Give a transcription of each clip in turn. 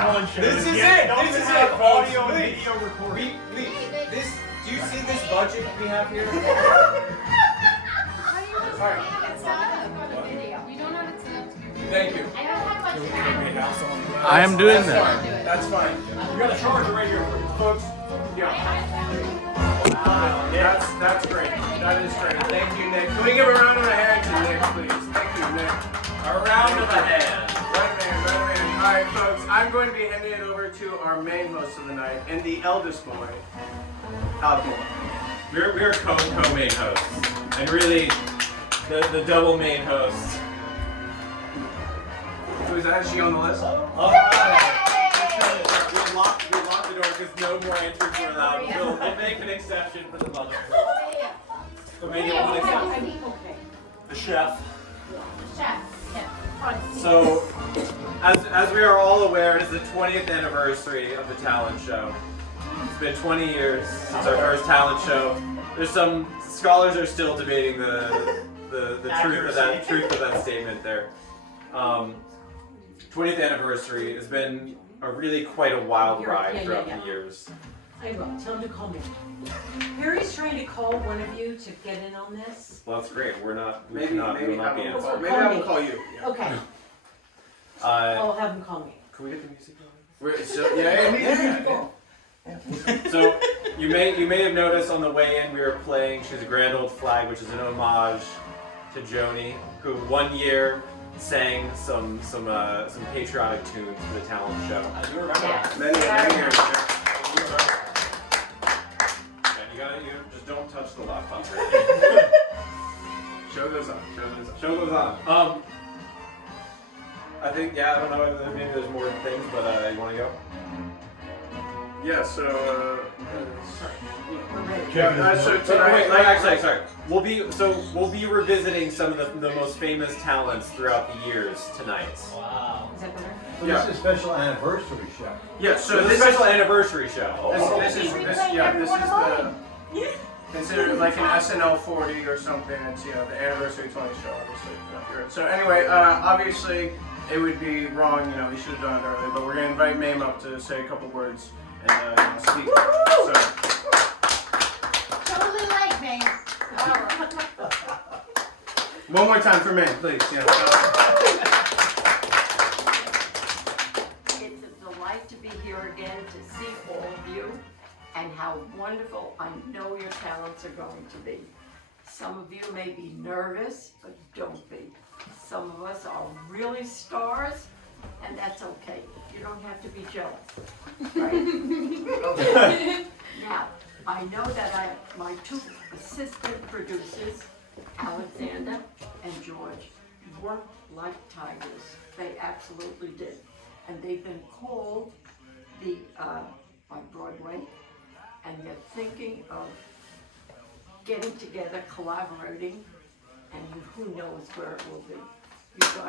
talent show. This is it. This is it. Audio and video recording. This. Do you see this budget we have here? You don't have to say Thank you. I don't have much time. I am doing that. That's fine. We got a charger right here for you. Folks, yeah. That's great. That is great. Thank you, Nick. Can we give a round of a hand to Nick, please? Thank you, Nick. A round of a hand. Right man. All right, folks. I'm going to be handing it over to our main host of the night and the eldest boy, Alvin. We're co-main hosts, and really, the double main host. Who is that? Is she on the list? We locked the door because no more entries were allowed. We'll make an exception for the mother. But maybe one exception. The chef. So, as we are all aware, it is the 20th anniversary of the talent show. It's been 20 years since our first talent show. There's some scholars are still debating the truth of that statement there. 20th anniversary has been a really quite a wild ride throughout the years. I will. Tell him to call me. Harry's trying to call one of you to get in on this. Well, that's great. We will not be Maybe I will call you. Yeah. Okay. I'll have him call me. Can we get the music Yeah. So you may have noticed on the way in we were playing She's a Grand Old Flag, which is an homage to Joni, who one year sang some patriotic tunes for the talent show. You remember that? Many years. You just don't touch the laptop. Show goes on. Show goes on. I think I don't know. Maybe there's more things, but you want to go? Yeah. So. Sorry. We'll be revisiting some of the most famous talents throughout the years tonight. Wow. Is that better? Well, this is a special anniversary show. Yeah. So this is a special anniversary show. This is the considered like an SNL 40 or something. It's the anniversary 20 show, obviously. So anyway, obviously it would be wrong. We should have done it earlier, but we're gonna invite Mame up to say a couple words and speak. So. Totally late, man. One more time for Mame, please. Yeah. It's a delight to be here again to see all of you and how wonderful I know your talents are going to be. Some of you may be nervous, but don't be. Some of us are really stars, and that's okay. You don't have to be jealous, right? Okay. Now, I know that my two assistant producers, Alexander and George, work like tigers. They absolutely did. And they've been called by Broadway, and they're thinking of getting together, collaborating, and who knows where it will be. You guys I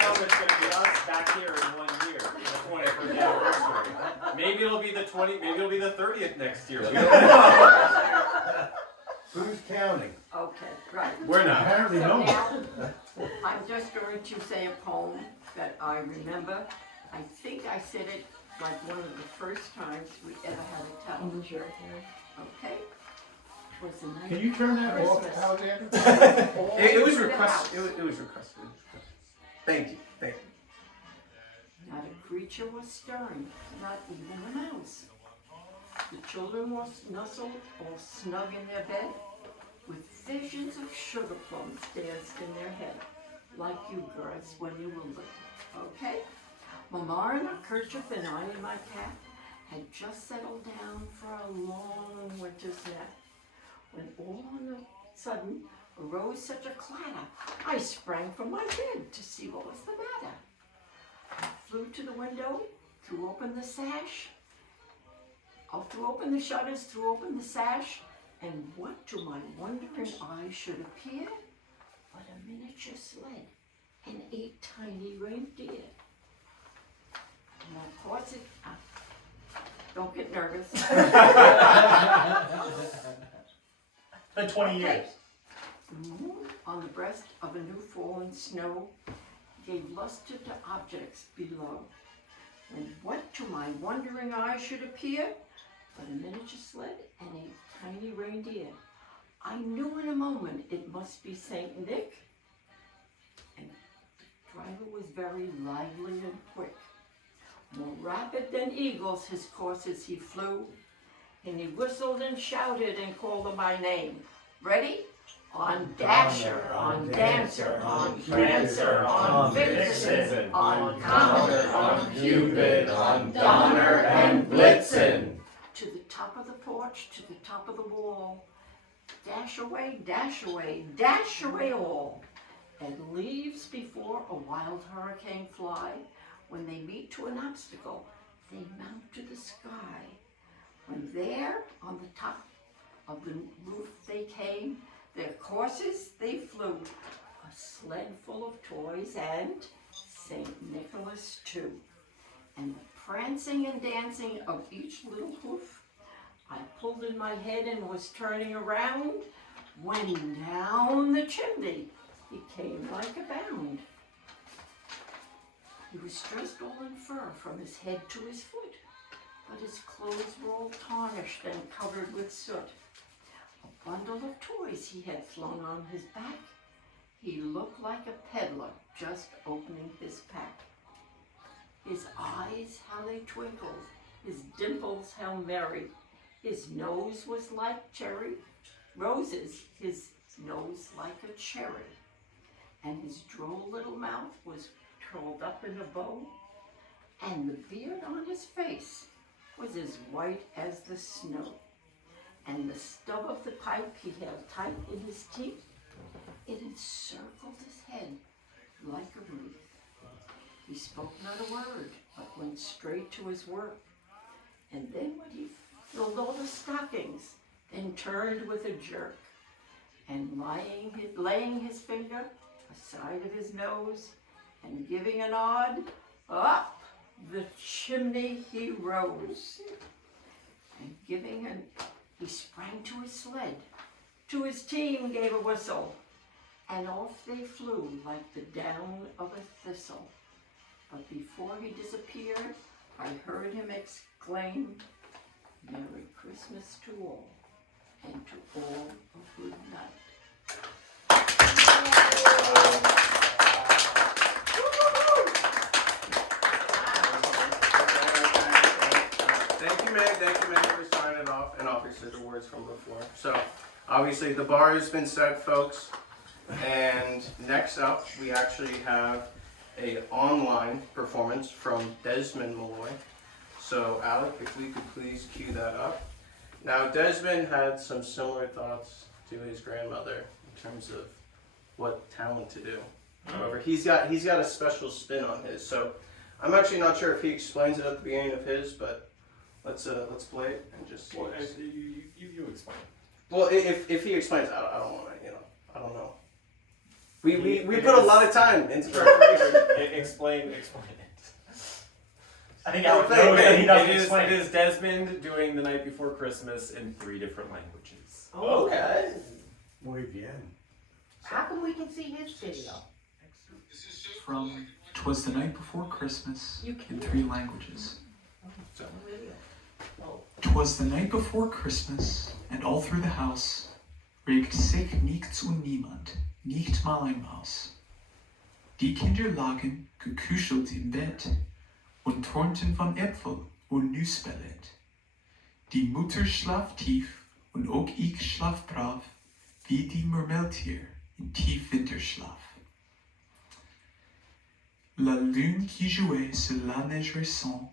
know it's going to be us back here in 1 year, in the 20th anniversary. Maybe it'll be the 30th next year. We don't know. Who's counting? Okay, right. We're not. Apparently So no one. now, I'm just going to say a poem that I remember. I think I said it like one of the first times we ever had a talent show. Okay? It was the night Can you turn that of off, Christmas. Alexander? It was All over the requested. house. It was requested. Thank you. Not a creature was stirring, not even a mouse. The children were nuzzled all snug in their bed, with visions of sugar plums danced in their head, like you girls when you were little. Okay? Mama in her kerchief and I in my cap had just settled down for a long winter's nap, when all on a sudden arose such a clatter, I sprang from my bed to see what was the matter. I flew to the window, threw open the sash, threw open the shutters, threw open the sash, and what to my wondering eyes should appear but a miniature sled and 8 tiny reindeer. And of course don't get nervous. Been 20 years. On the breast of a new fallen snow, gave lustre to objects below. And what to my wondering eye should appear but a miniature sled and a tiny reindeer. I knew in a moment it must be Saint Nick, and the driver was very lively and quick. More rapid than eagles his courses he flew, and he whistled and shouted and called them by name. Ready? On Dasher, on Dancer, on Prancer, on Vixen, on Comet, on Cupid, on Donner and Blitzen. To the top of the porch, to the top of the wall. Dash away, dash away, dash away all. And leaves before a wild hurricane fly. When they meet to an obstacle, they mount to the sky. When there, on the top of the roof they came, their courses they flew. A sled full of toys and St. Nicholas too. And the prancing and dancing of each little hoof, I pulled in my head and was turning around, when down the chimney he came like a bound. He was dressed all in fur from his head to his foot, but his clothes were all tarnished and covered with soot. A bundle of toys he had flung on his back. He looked like a peddler just opening his pack. His eyes, how they twinkled, his dimples, how merry. His nose was like cherry roses, his nose like a cherry. And his droll little mouth was curled up in a bow, and the beard on his face was as white as the snow. And the stub of the pipe he held tight in his teeth. It encircled his head like a wreath. He spoke not a word, but went straight to his work. And then when he filled all the stockings, then turned with a jerk, and laying his finger aside of his nose, and giving a nod, up the chimney he rose. And he sprang to his sled, to his team gave a whistle, and off they flew like the down of a thistle. But before he disappeared, I heard him exclaim, Merry Christmas to all, and to all a good night. Thank you, Meg, for signing it off, and obviously the words from before. So, obviously the bar has been set, folks, and next up we actually have a online performance from Desmond Molloy. So, Alec, if we could please cue that up. Now, Desmond had some similar thoughts to his grandmother in terms of what talent to do. However, he's got a special spin on his. So, I'm actually not sure if he explains it at the beginning of his, but let's play it and just see. Well, you explain. Well, if he explains, I don't want to, I don't know. We put a lot of time into it. Explain it. I think No, he doesn't explain it is Desmond doing The Night Before Christmas in 3 different languages. Okay. Muy bien. How come we can see his video? From 'Twas the Night Before Christmas You in can. 3 languages. So, 'Twas the night before Christmas, and all through the house regt sich nichts und niemand, nicht mal ein Maus. Die Kinder lagen gekuschelt im Bett und träumten von Äpfel und Nussbellet. Die Mutter schlaf tief und auch ich schlaf brav, wie die Murmeltier in Tiefwinterschlaf. La lune qui jouait sur la neige récente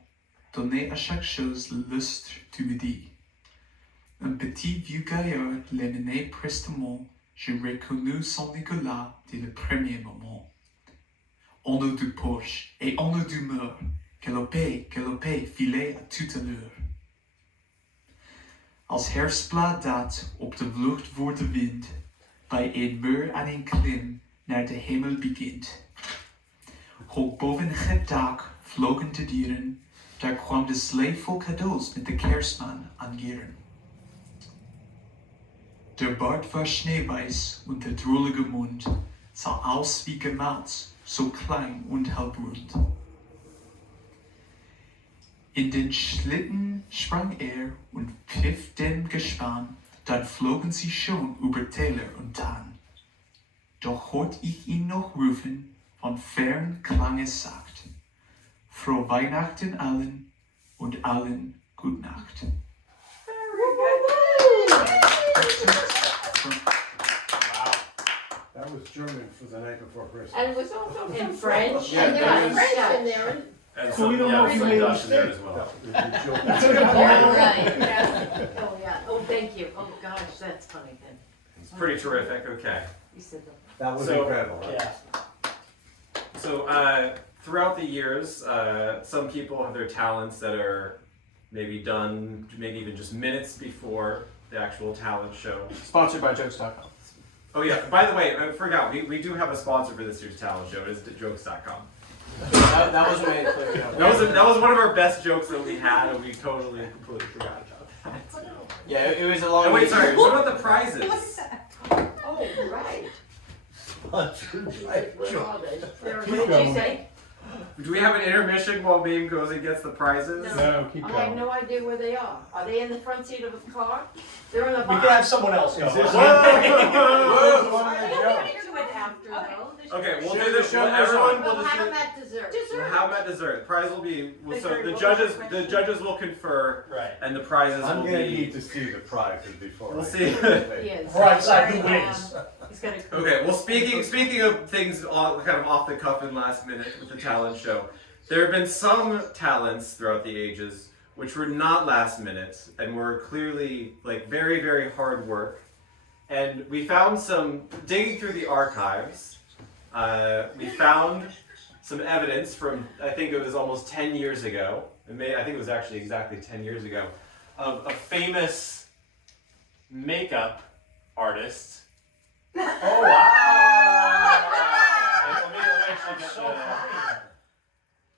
donnait à chaque chose le lustre du midi. Un petit vieux gaillard les menait prestement, je reconnus son Nicolas dès le premier moment. En eau de poche et en eau d'humeur, galopé, galopé, filet à toute allure. Als herfstblad dat op de vlucht voor de wind, bij een muur en een klim naar de hemel begint. Hoog boven het dak vlogen de dieren, daar kwam de slee vol cadeaus met de kerstman aangeren. Der Bart war schneeweiß und der drollige Mund sah aus wie gemalt so klein und halbrund. In den Schlitten sprang und pfiff dem Gespann, dann flogen sie schon über Täler und Tann. Doch hört ich ihn noch rufen, von fern klang es sacht. Frohe Weihnachten allen und allen Gut Nacht. That was German for the night before Christmas. And it was also In French. Yeah, And there there was is- French in there. And So we don't know if you some made a Dutch in there mistake. as well. That's a good point. Right. Yes. Oh, yeah. Oh, thank you. Oh, gosh, that's funny then. It's pretty terrific. Okay. You said that. That was So- incredible. Huh? Yeah. So throughout the years, some people have their talents that are maybe done, maybe even just minutes before the actual talent show. Sponsored by Jokes.com. Oh yeah, by the way, I forgot, we do have a sponsor for this year's talent show. It is jokes.com. That was made clear. Yeah. That was one of our best jokes that we had, and we totally and completely forgot about that. Yeah, it was a long. Oh wait, sorry. What about the prizes? Oh, right. Right. Where are they? What did you say? Do we have an intermission while Meme goes and gets the prizes? No, keep I going. have no idea where they are. Are they in the front seat of a car? They're in the We box. can have someone else go. Is this- Whoa! One of the jokes. Do it after though. Okay, we'll Share do the this. show Well, notes everyone on. will We'll just have do. them at dessert. We'll have them at dessert. The prize will be. But So sorry, the what judges, was the the question? judges will confer, Right. and the prizes I'm will gonna be. need to see the prizes before. We'll I see. Yes. Before I decide who Sorry, wins. He's got a. Okay, well, speaking of things kind of off the cuff and last minute with the talent show, there have been some talents throughout the ages which were not last minute and were clearly like very, very hard work. And we found some digging through the archives. We found some evidence from, I think it was almost 10 years ago. I think it was actually exactly 10 years ago, of a famous makeup artist. Oh wow! Let me actually get So the. funny.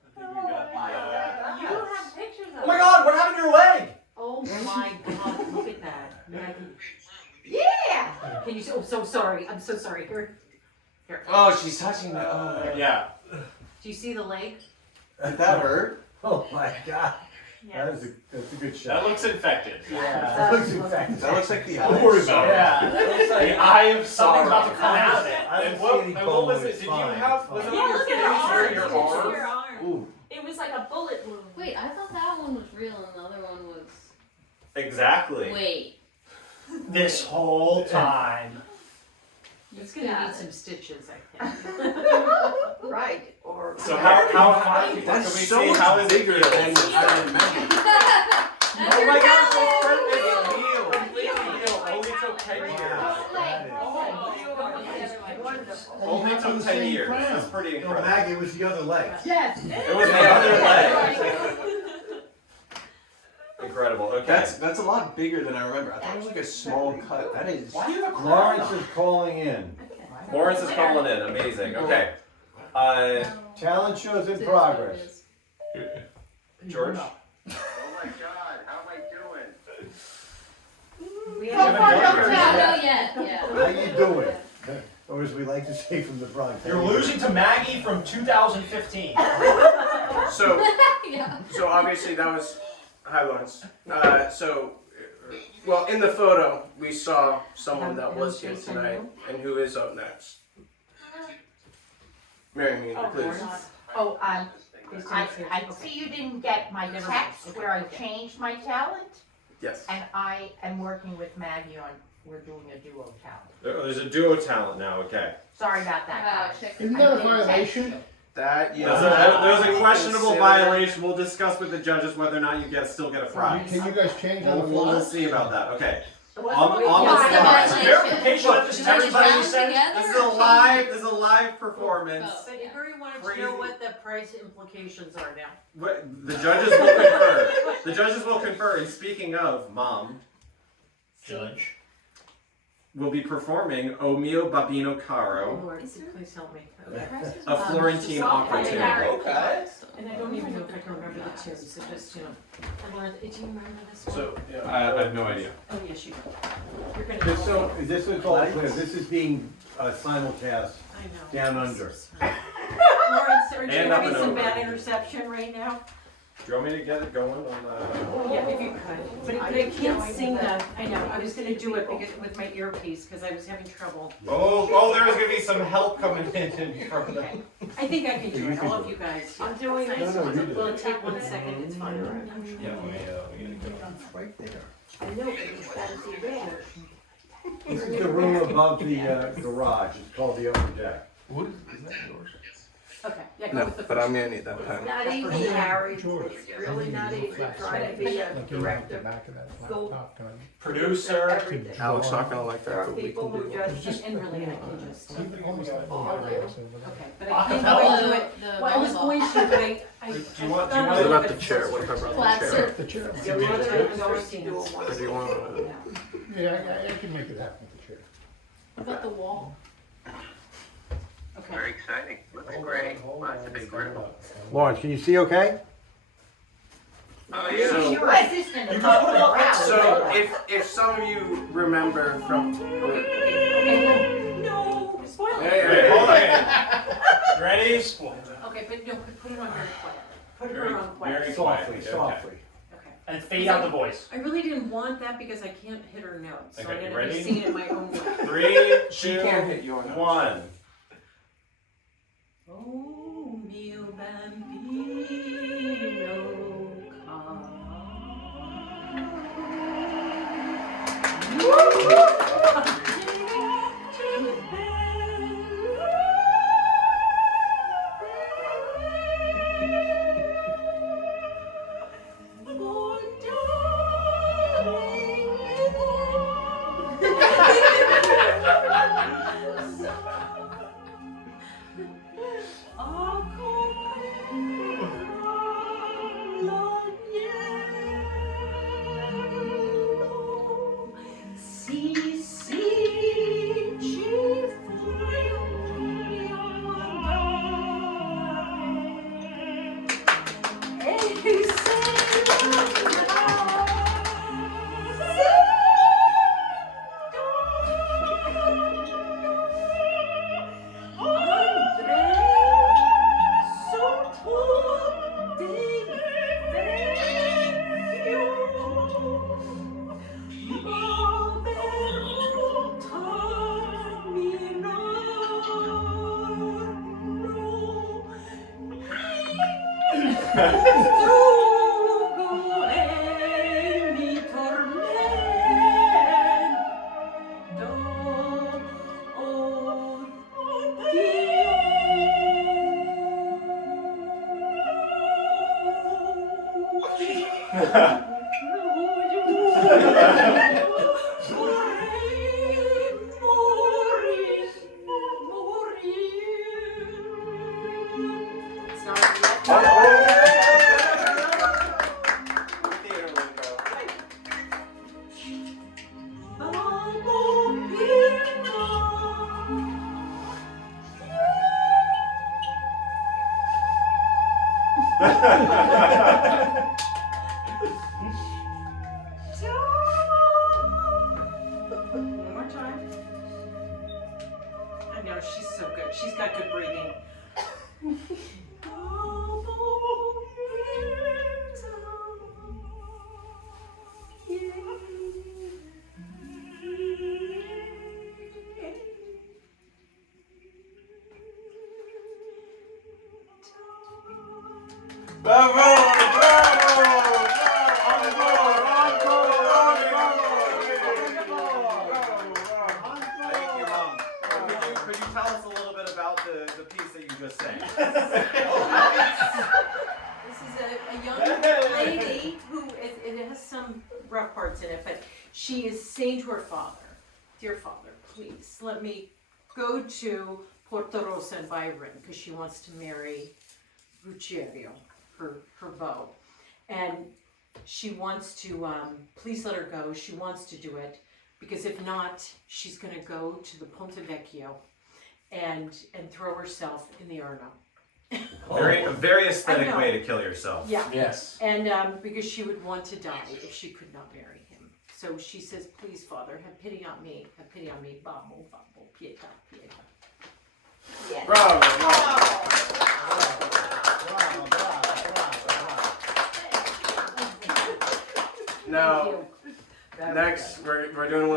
I think we got the. You have pictures of Oh my God! What happened to your leg? Oh my God! Look at that, Maggie. Yeah. Can you? Oh, so sorry. I'm so sorry. Here. Oh, she's touching the. Oh, Yeah. Do you see the leg? did that hurt? Oh my God. That's a good That shot. looks infected. That Yeah. looks infected. That looks like the. Don't worry about it. Yeah. That looks like- The eye of something's about to come out of it. I don't And what, see any and what bone, was it? it's Did you fine, have? it's Was it fine. on Yeah, your look face at her or arm. your It's arm? your arm. Ooh. It was like a bullet wound. Wait, I thought that one was real and the other one was. Exactly. Wait. This whole time. It's gonna Yeah. need some stitches, I think. Right. Or. So how can we That's see so much how is it bigger healed? than I remember. That's Oh your my God! talent! It's healed. Completely healed. Only took 10 years. Wonderful. Only took 10 years. That's pretty No, incredible. Maggie, it was the other leg. Yes. It was the other leg. Incredible. Okay. That's a lot bigger than I remember. I thought it was like a small cut. That is. Why do you have a crown? Lawrence is calling in. Lawrence is calling in. Amazing. Okay. Talent show's in progress. George. We So have far, a- don't No, tell. no, yet, yeah. How you doing? Or as we like to say from the Bronx. how You're you doing? losing to Maggie from 2015. So, Yeah. so obviously that was. Hi, Lawrence. Well, in the photo we saw someone that was here tonight and who is up next. Marry me, Oh, please. Oh, Please I take care. see you didn't get my Never text mind. where I changed my talent, Yes. and I am working with Maggie on, we're doing a duo talent. There's a duo talent now. Okay. Sorry about that, Wow, guys. check. Isn't I that a didn't text violation? you. That There's a questionable Consider- violation. We'll discuss with the judges whether or not you still get a prize. Can you guys change on the We'll fly? see about that. Okay. It wasn't On- with on you. the What's the fly. violation? Verification of just Should I everybody jump said. together This is or a change? live. This is a live performance. Oh. But Barry wanted to Crazy. know what the price implications are now. The judges will confer. The judges will confer. And speaking of, Mom Judge. will be performing O Mio Babino Oh Caro, Lord, please help me. Okay. a Florentine opera tune. Okay. And I don't even know if I can remember the tunes, so just, you know. Lauren, do you remember this one? So, yeah. I have no idea. Oh, yes, you do. You're gonna Just so, help me. this is all clear, this is being simulcast I know. down under. Sarah, do And you up having and some over. bad interception right now? Do you want me to get it going on Yeah, if you could. But I can't sing the, I know, I was gonna do it because, with my earpiece, because I was having trouble. Oh, there's gonna be some help coming in from the. Okay, I think I can do it, all of you guys. I'm doing this No, one. you do it. Well, take 1 second, it's fine. Yeah, we gotta go. It's right there. I know, but it's fancy there. This is the room above the garage. It's called the upper deck. What is that yours? Okay, yeah, go with the first. gonna need that pen. Not easy, Harry. It's really not easy trying to be a director. Producer. Everything. Alex not gonna like There are people who just, And really, I can just, okay, all do. but I can't quite do it. The Well, I was volleyball. going to, but I. Do you want- What about the chair? What about Flat the chair? surf. Your mother is going to do a Or do you want? Yeah, I can make it happen with the chair. What about the wall? Okay. exciting. Looks great. Lots of big ribbon. Lawrence, can you see okay? Oh, She's yeah. your assistant above the ground. So if some of you remember from No, spoil it. Hey, hold on. Ready? Okay, but no, put it on very quiet. Put Very- her on quiet. very- Softly, Okay. softly. Okay. And fade out the voice. I really didn't want that because I can't hit her notes, so Okay, I'm you gonna be ready? singing it my own way. 3, She 2, can't hit your notes. 1. Oh mio bambino, It's not Theater lingo. One more time. I know, she's so good. She's got good breathing. Bravo! Bravo! Encore! Thank you, Mom. Could you tell us a little bit about the piece that you just sang? This is a young lady who, it has some rough parts in it, but she is saying to her father, "Dear Father, please let me go to Porto Rosa and Byron because she wants to marry Ruggiero, her beau. And she wants to, please let her go. She wants to do it because if not, she's going to go to the Ponte Vecchio and throw herself in the Arno." A very aesthetic I know. way to kill yourself. Yeah. Yes. And because she would want to die if she could not marry him. So she says, "Please, Father, have pity on me. Have pity on me. Babbo, babbo, pietà, pietà." Bravo! Bravo. Now, next we're doing a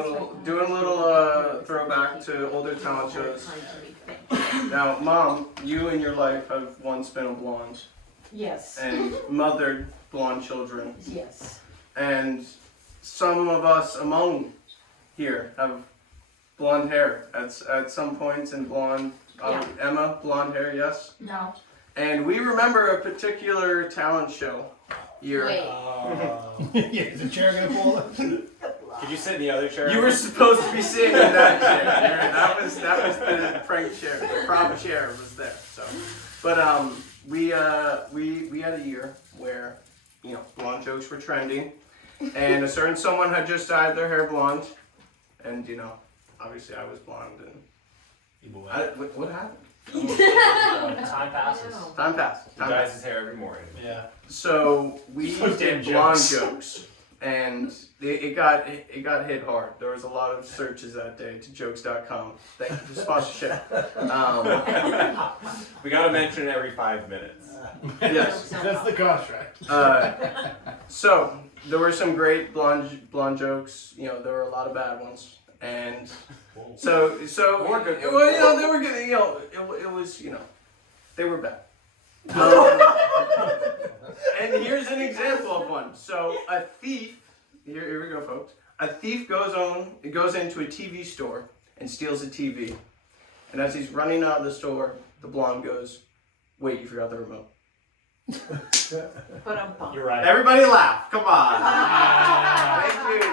little throwback to older talent shows. Now, Mom, you in your life have once been a blonde Yes, and mothered blonde children, yes. and some of us among here have blonde hair at some points in blonde. Yeah. Emma, blonde hair, yes. No. And we remember a particular talent show year. Wait. Yeah, is the chair gonna fall? Could you sit in the other chair? You were supposed to be sitting in that chair. That was the prank chair. The prop chair was there. So, but we had a year where blonde jokes were trending, and a certain someone had just dyed their hair blonde, and obviously I was blonde, and what happened? Time passes. Time passed. He dyes his hair every morning. Yeah. So we Those damn did blonde jokes. jokes, and it got hit hard. There was a lot of searches that day to jokes.com. Thank you for sponsorship. We gotta mention it every 5 minutes. Yes. That's the contract. So there were some great blonde jokes. There were a lot of bad ones, and so More good ones. well, they were good. It was they were bad. And here's an example of one. So a thief, here we go, folks. A thief goes into a TV store and steals a TV. And as he's running out of the store, the blonde goes, "Wait, you forgot the remote." But I'm bummed. You're right. Everybody laugh. Come on.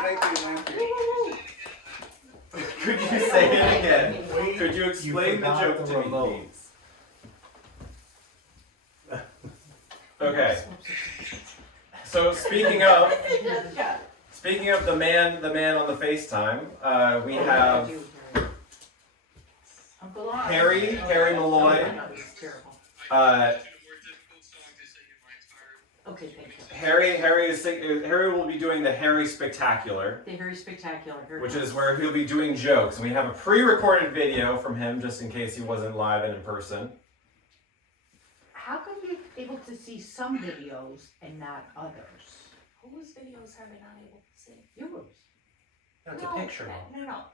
Thank you. Could you say it again? Could you explain the forgot joke the to me, remote. please? Okay. So speaking of the man on the FaceTime, we have Uncle Lon. Harry Molloy. No, this is terrible. Okay, thank you. Harry will be doing the Harry Spectacular, They're very spectacular. Very which nice. is where he'll be doing jokes. And we have a pre-recorded video from him just in case he wasn't live and in person. How come you're able to see some videos and not others? Whose videos are they not able to see? Yours. That's a picture. No.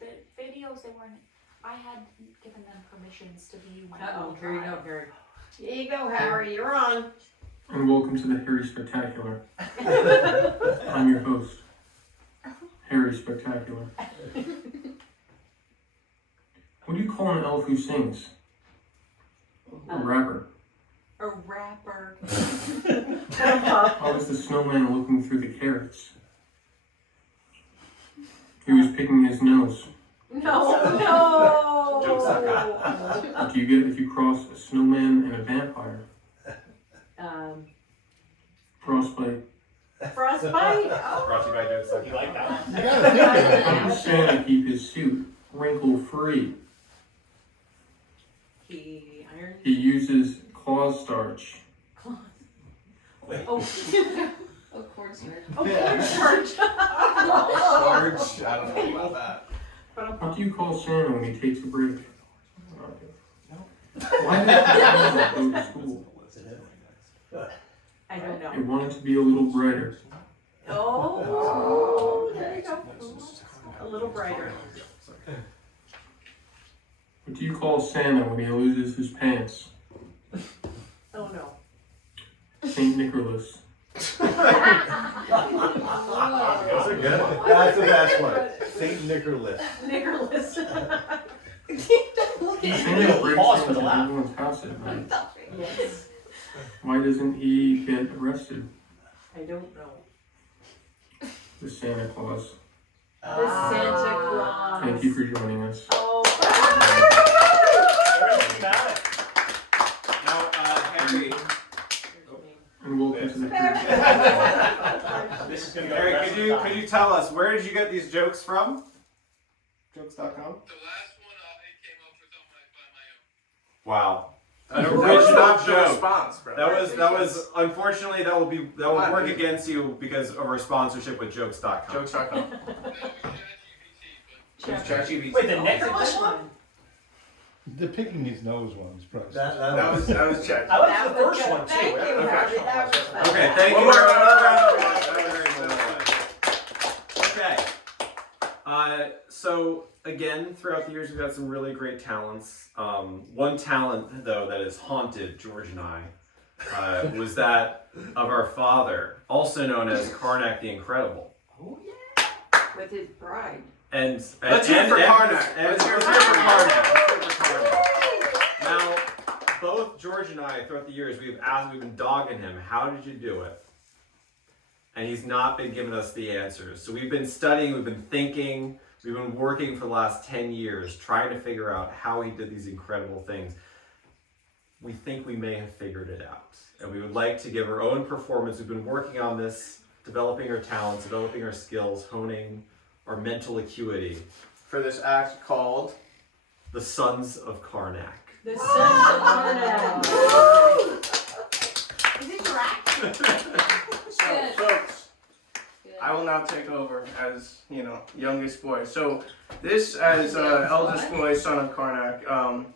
The videos, they weren't, I had given them permissions to view my Uh-oh, Google here you Drive. go, Harry. Here you go, Harry, you're on. And welcome to the Harry Spectacular. I'm your host, Harry Spectacular. What do you call an elf who sings? A rapper. A rapper. How was the snowman looking through the carrots? He was picking his nose. No. What do you get if you cross a snowman and a vampire? Frostbite. Frostbite. Oh. Brought to you by Jokes.com. You like that? How does Santa keep his suit wrinkle-free? He ironed. He uses cornstarch. Oh. Oh, cornstarch. Cornstarch. Large. I don't know about that. What do you call Santa when he takes a break? Why did Santa go to school? I don't know. It wanted to be a little brighter. Oh, there you go. A little brighter. What do you call Santa when he loses his pants? Oh no. Saint Nicholas. Those are good. That's the best one. Saint Nicholas. Nicholas. Santa breaks Pause for the into laugh. everyone's house at night. Yes. Why doesn't he get arrested? I don't know. The Santa Claus. The Santa Claus. Thank you for joining us. Oh. Everything about it. Now, Harry. And welcome to the This is gonna go. Harry, the rest could of you the time. could you tell us where did you get these jokes from? Jokes.com. The last one I came up with by my own. Wow. An That was original not the joke. response, bro. That was unfortunately that will work against you because of our sponsorship with Jokes.com. Jokes.com. ChatGPT. Wait, the Nicholas one? The picking his nose one's probably. That was ChatGPT. I like the first one too. Thank you, Okay. Harry. That was Okay, thank you One more very round. much. So again, throughout the years, we've had some really great talents. One talent, though, that has haunted George and I was that of our father, also known as Karnak the Incredible. Oh, yeah. With his bride. And Let's hear it for Karnak. Let's hear it for Karnak. Now, both George and I, throughout the years, we've been dogging him, how did you do it? And he's not been giving us the answers. So we've been studying, we've been thinking, we've been working for the last 10 years, trying to figure out how he did these incredible things. We think we may have figured it out. And we would like to give our own performance. We've been working on this, developing our talents, developing our skills, honing our mental acuity. For this act called The Sons of Karnak. The Sons of Karnak. Is it your act? So, folks, I will now take over as, youngest boy. So, this as eldest boy, son of Karnak.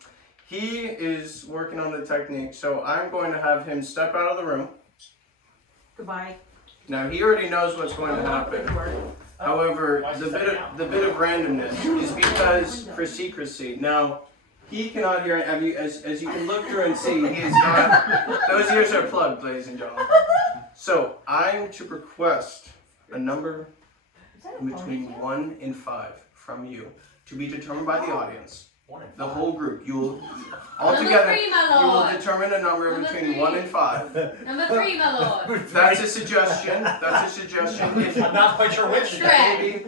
He is working on the technique, so I'm going to have him step out of the room. Goodbye. Now, he already knows what's going to happen. However, the bit of randomness is because for secrecy. Now, he cannot hear as you can look through and see, he is not. Those ears are plugged, ladies and gentlemen. So I'm to request a number between 1 and 5 from you to be determined by the audience. The whole group. You will all together. Number 3, my You will lord. determine a number Number between 3. 1 and 5. Number 3, my lord. That's a suggestion. That's a suggestion. If I'm not quite sure which. maybe,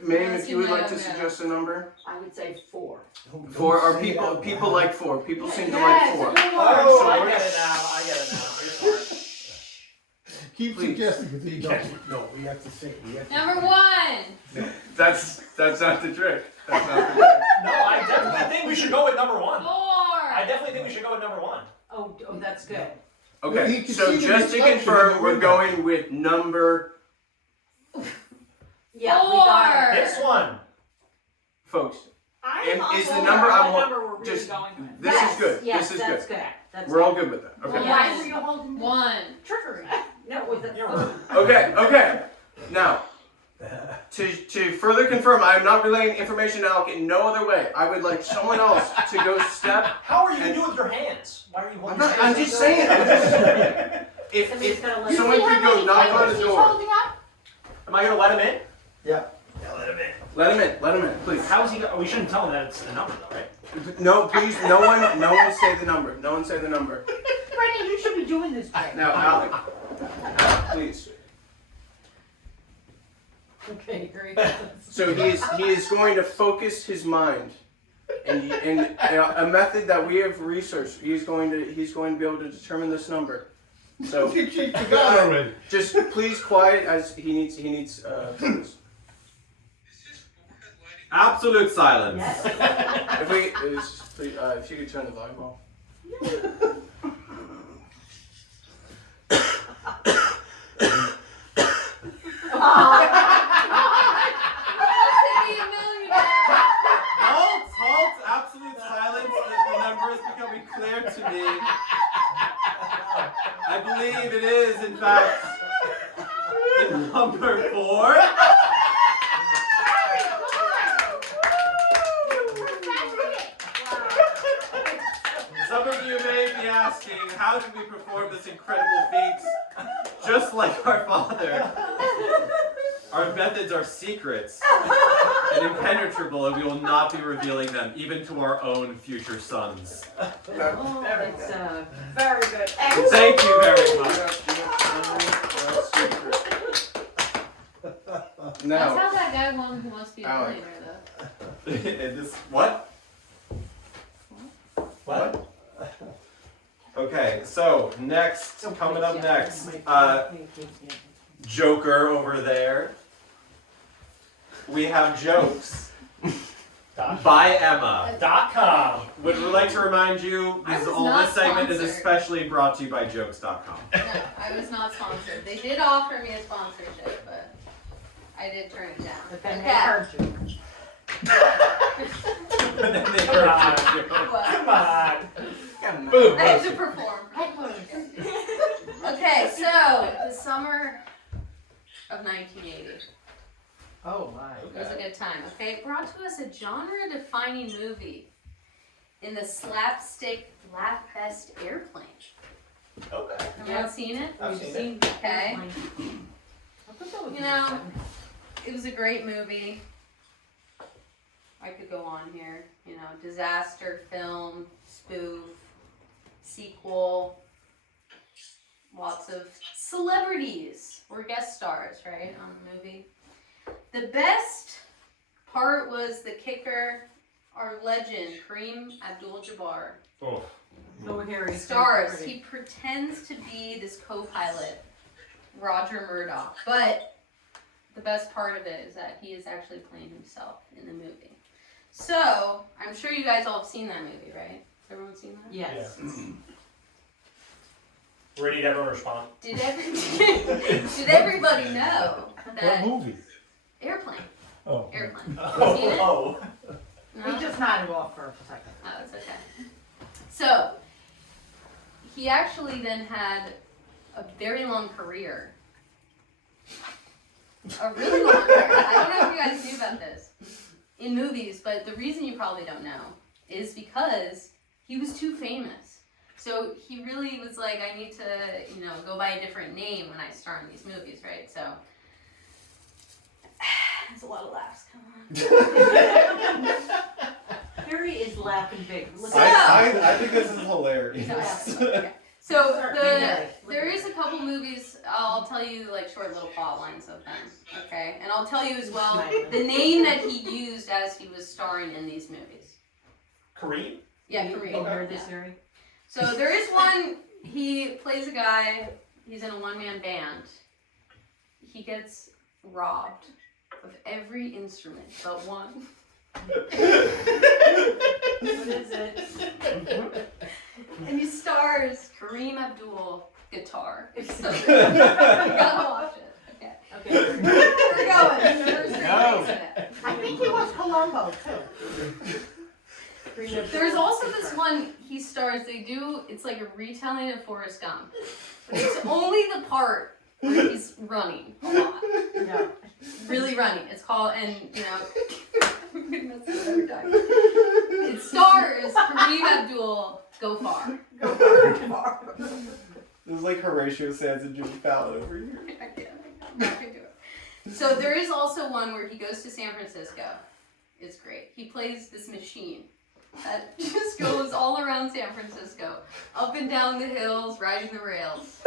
Mame, if you would like to Okay. suggest a number. I would say 4. 4 are people like 4. People seem to like 4. Oh, So I we're- get it now. You're smart. Keep Please. suggesting because he No, don't. no, we have to sing. We have to Number 1. That's not the trick. That's not the trick. No, I definitely think we should go with number 1. 4. I definitely think we should go with number 1. Oh, that's good. Well, Okay, you can so see the just to reflection in confirm, the we're window. going with number, Yeah, we got it. This one. folks. I'm Is the also number aware I of want- what number we're really just- going with. This Yes, is good. Yes, This is that's good. good. That's We're all good with that. Okay. Why were you holding 1. trickery? No, with the You're phone. Okay. Now, to further confirm, I am not relaying information to Alec in no other way. I would like someone else to go step. How are you going to do it with your hands? Why are you holding I'm just saying. If Somebody's gotta let someone See how could go many knock on papers his he's door. holding up? Am I going to let him in? Yeah. Let him in. Let him in, please. How is he going? We shouldn't tell him that it's the number, though, right? No, please, no one say the number. No one say the number. Brendan, you should be doing this trick. Now, Alec, please. Okay, very good. So he is going to focus his mind, and a method that we have researched. He's going to be able to determine this number. So She forgot already. just please quiet as he needs focus. Absolute silence. Yes. If you could turn the volume off. Halt, absolute silence. The number is becoming clear to me. I believe it is, in fact, the number 4. Some of you may be asking, how did we perform this incredible feat? Just like our father. Our methods are secrets and impenetrable, and we will not be revealing them, even to our own future sons. Oh, it's very good. Thank you very much. That's Now, how that guy won Who Must Be a Alec. Millionaire, though. And this, what? What? Okay, so next, coming up next, Joker over there. We have jokes by Emma. .com. Would like to remind you, I was all not this segment is sponsored. especially brought to you by jokes.com. No, I was not sponsored. They did offer me a sponsorship, but I did turn it down. But then they Okay. heard you. And then they Come heard on. you. Come on. boom. I have to perform. Okay, so the summer of 1980. Oh my. It was a good time. Okay, it brought to us a genre-defining movie in the slapstick laugh fest Airplane. Okay. Everyone seen it? I've seen it. Okay. I thought that would You be know, fun. it was a great movie. I could go on here. You know, disaster film, spoof, sequel. Lots of celebrities were guest stars, right, on the movie. The best part was the kicker, our legend, Kareem Abdul-Jabbar. Oh. So Harry. Stars. He pretends to be this co-pilot, Roger Murdoch, but the best part of it is that he is actually playing himself in the movie. So, I'm sure you guys all have seen that movie, right? Everyone seen that? Yes. Ready to ever respond? Did everybody know What that movie? Airplane? Oh. Airplane. Oh, Seen it? oh. No? He just nodded off for a second. Oh, it's okay. So, he actually then had a very long career. A really long career. I don't know if you guys knew about this in movies, but the reason you probably don't know is because he was too famous. So he really was like, I need to, you know, go by a different name when I star in these movies, right? So there's a lot of laughs. Come on. Harry is laughing big. Look So- I think this is hilarious. Okay. So Certainly. there is a couple movies. I'll tell you like short little plot lines of them. Okay, and I'll tell you as well the name that he used as he was starring in these movies. Kareem? Yeah, You Kareem. heard this, Yeah. Harry? So there is one. He plays a guy. He's in a one-man band. He gets robbed of every instrument but one. What is it? And he stars Kareem Abdul guitar. It's so good. You gotta watch it. Okay. Okay. We're going. First three No. days in it. I think he was Columbo too. There's also this one he stars. It's like a retelling of Forrest Gump, but it's only the part where he's running a lot, Yeah. really running. It's called, and you know, I'm gonna mess it up every time. It stars Kareem Abdul. Go far. Go far. This is like Horatio Sands and Jimmy Fallon over here. I can't. I'm not gonna do it. So there is also one where he goes to San Francisco. It's great. He plays this machine that just goes all around San Francisco, up and down the hills, riding the rails.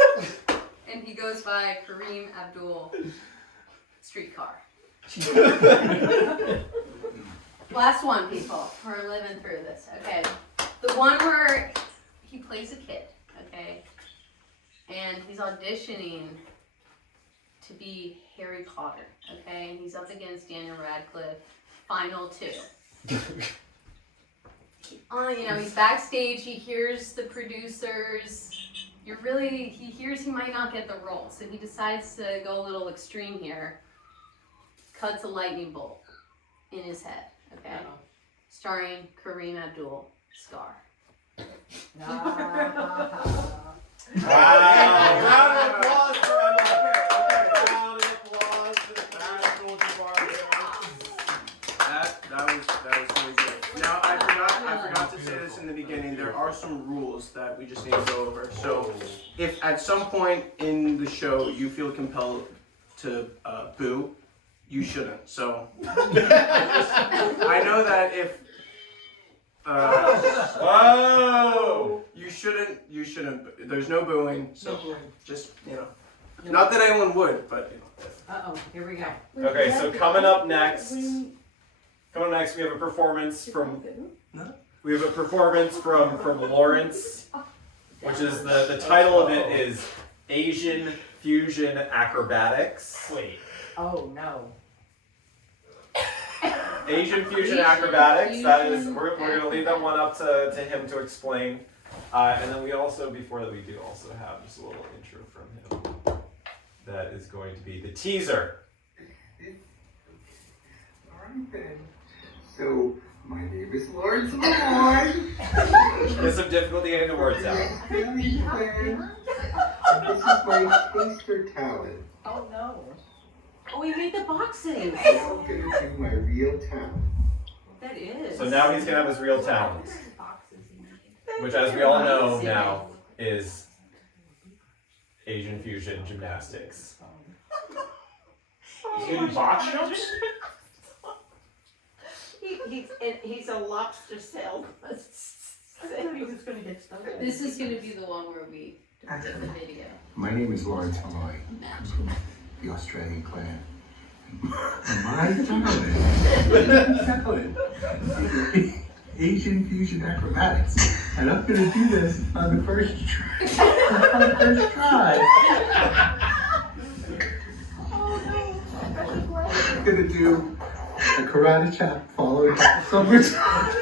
And he goes by Kareem Abdul Streetcar. Last one, people. We're living through this. Okay. The one where he plays a kid, okay? And he's auditioning to be Harry Potter, okay? And he's up against Daniel Radcliffe, final two. You know, he's backstage, he hears the producers. He hears he might not get the role, so he decides to go a little extreme here. Cuts a lightning bolt in his head, okay? Uh-oh. Starring Kareem Abdul, Scar. Wow! Round of applause for Emma. Round of applause for That was really good. Now I forgot to say this in the beginning. There are some rules that we just need to go over. So if at some point in the show you feel compelled to boo, you shouldn't. So I know that if Whoa! you shouldn't. There's no booing. So No booing. just not that anyone would, but Uh-oh, here we go. Okay, so coming up next, we have a performance from Lawrence, which is the title of it is Asian Fusion Acrobatics. Wait. Oh no. Asian Fusion Asian Acrobatics. That is, Fusion we're gonna leave that one up to him to explain, and then we also, before that, we do also have just a little intro from him. That is going to be the teaser. Alright then. So, my name is Lawrence Molloy. There's some difficulty getting the words out. Nice to meet you. This is my taster talent. Oh no. Oh, we made the boxes. I'm gonna do my real talent. That is. So now he's gonna have his real talent, which, as we all know now, is Asian fusion gymnastics. He's gonna do box jumps? He's a lobster salesman. I thought he was gonna get started. This is gonna be the one where we do the video. My name is Lawrence Molloy. I'm from the Australian clan. My talent is Asian fusion acrobatics. And I'm gonna do this on the first try. I'm gonna do a karate chop followed by somersault.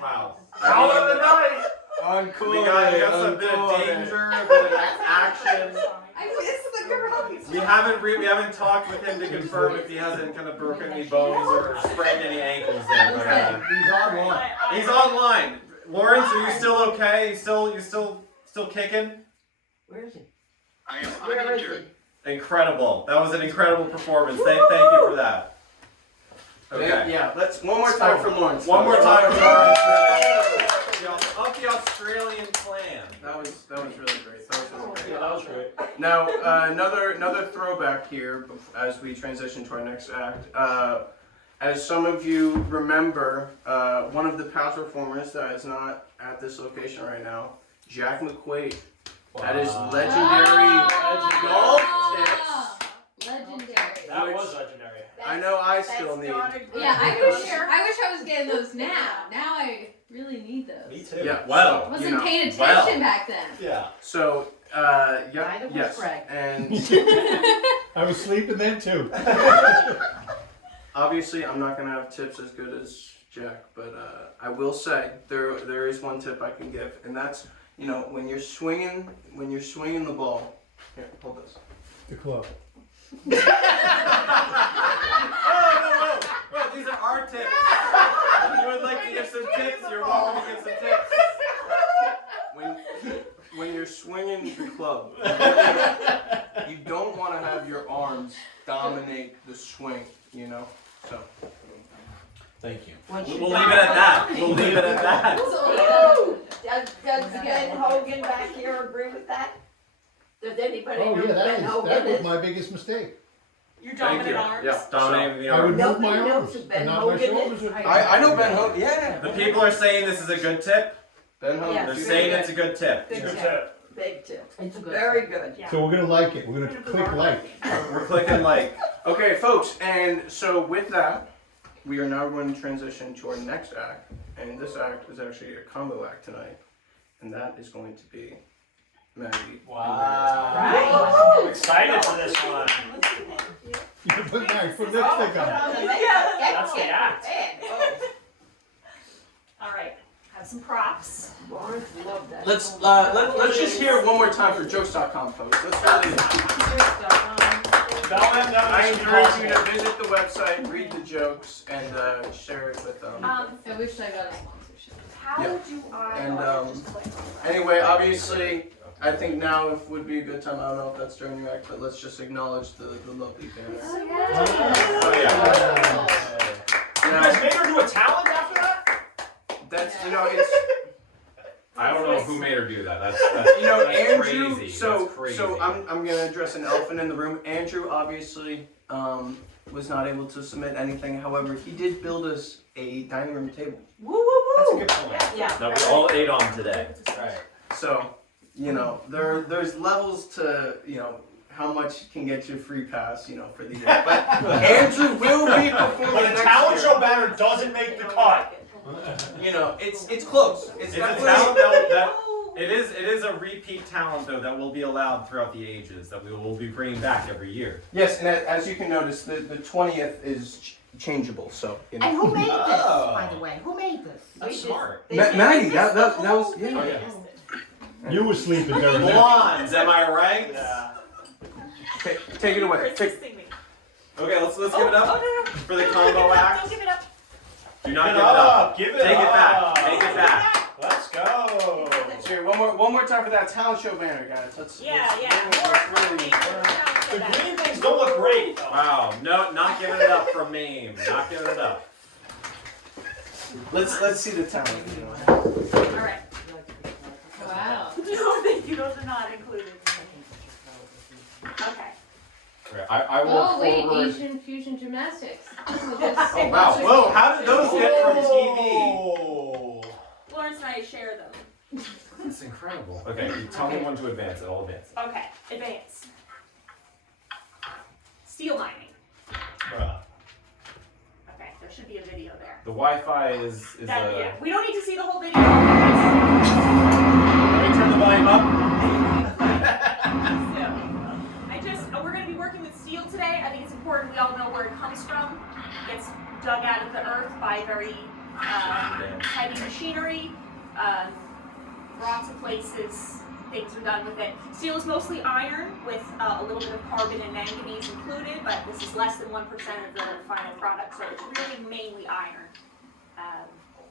Wow. Out of the night! Uncool. We got some bit of danger, a bit of action. I missed the garage. We haven't talked with him to confirm if he hasn't kind of broken any bones or sprained any ankles there. But, He's online. he's online. Lawrence, are you still okay? You still kicking? Where is he? I am Where is uninjured. Incredible. That was an incredible performance. Thank you for that. Okay. Yeah, let's one more time for Lawrence. One more time for Lawrence. Of the Australian clan. That was really great. That was really great. Yeah, that was great. Now, another throwback here as we transition to our next act. As some of you remember, one of the past performers that is not at this location right now, Jack McQuaid, had his legendary golf tips. Legendary. That was legendary. I know I still need. Yeah, I wish I was getting those now. Now I really need those. Me too. Yeah, Well, I wasn't you know, paying attention back then. Yeah. So, Neither was yes, Greg. and I was sleeping then too. obviously I'm not gonna have tips as good as Jack, but I will say there is one tip I can give, and that's when you're swinging the ball. Here, hold this. The club. No, these are our tips. If you would like to give some tips, you're welcome to give some tips. When you're swinging the club, you don't want to have your arms dominate the swing, So. Thank you. Once We'll you leave it at that. We'll leave it at that. Does Ben Hogan back here agree with that? Does anybody Oh know yeah, who Ben Hogan that was is? my biggest mistake. Your Thank dominant you. arms. Yeah, dominating the I would arm. move Nobody my knows arms, who Ben and not my Hogan shoulders. is. I know Ben Hogan. Yeah. The people are saying this is a good tip. Ben Hogan. Yeah. They're saying it's a good tip. Good Good tip. tip. Big tip. It's a good. Very good. Yeah. So we're gonna like it. We're gonna click like. We're clicking like. Okay, folks, and so with that, we are now going to transition to our next act, and this act is actually a combo act tonight, and that is going to be Maggie. Wow. I'm excited for this one. You can put lipstick on. That's the act. All right. Have some props. Lawrence loved that. Let's just hear it one more time for jokes.com, folks. Let's really. I encourage you to visit the website, read the jokes, and share it with them. I wish I got a sponsorship. How Yeah. do I? And anyway, obviously, I think now would be a good time. I don't know if that's during your act, but let's just acknowledge the lovely parents. Oh yeah. You guys made her do a talent after that? That's it's. I don't know who made her do that. That's Andrew. crazy. So That's crazy. I'm gonna address an elephant in the room. Andrew obviously was not able to submit anything. However, he did build us a dining room table. Woo woo woo. That's a good point. Yeah. that we all ate on today. Right. So there's levels to how much can get you a free pass for the year. But Andrew will be performing But a next talent year. show banner doesn't make the cut. It's close. It's It's a definitely talent that it is a repeat talent though that will be allowed throughout the ages that we will be bringing back every year. Yes, and as you can notice, the 20th is changeable. So And who made this, by the way? Who made this? That's smart. Maggie, that was Oh, yeah. You were sleeping during that. Blondes, am I right? Yeah. Take it away. You're assisting me. Okay, let's give it up for the combo act. Don't give it up. Do not give it up. Give it Take it back. up. Take it back. Let's go. Here, one more time for that talent show banner, guys. Yeah. The green things don't look great. Wow. No, not giving it up from me. Not giving it up. Let's see the talent. Alright. Wow. No, thank you. Those are not included. Okay. Okay, I will Oh wait, forward. Asian fusion gymnastics. Oh wow! Whoa! How did those hit from TV? Oh. Florence and I share them. That's incredible. Okay, you tell me when to advance it. I'll advance. Okay, advance. Steel mining. Bruh. Okay, there should be a video there. The Wi-Fi is Yeah, we don't need to see the whole video. Let me turn the volume up. We're going to be working with steel today. I think it's important we all know where it comes from. It gets dug out of the earth by very heavy machinery. Lots of places things are done with it. Steel is mostly iron with a little bit of carbon and manganese included, but this is less than 1% of the final product, so it's really mainly iron.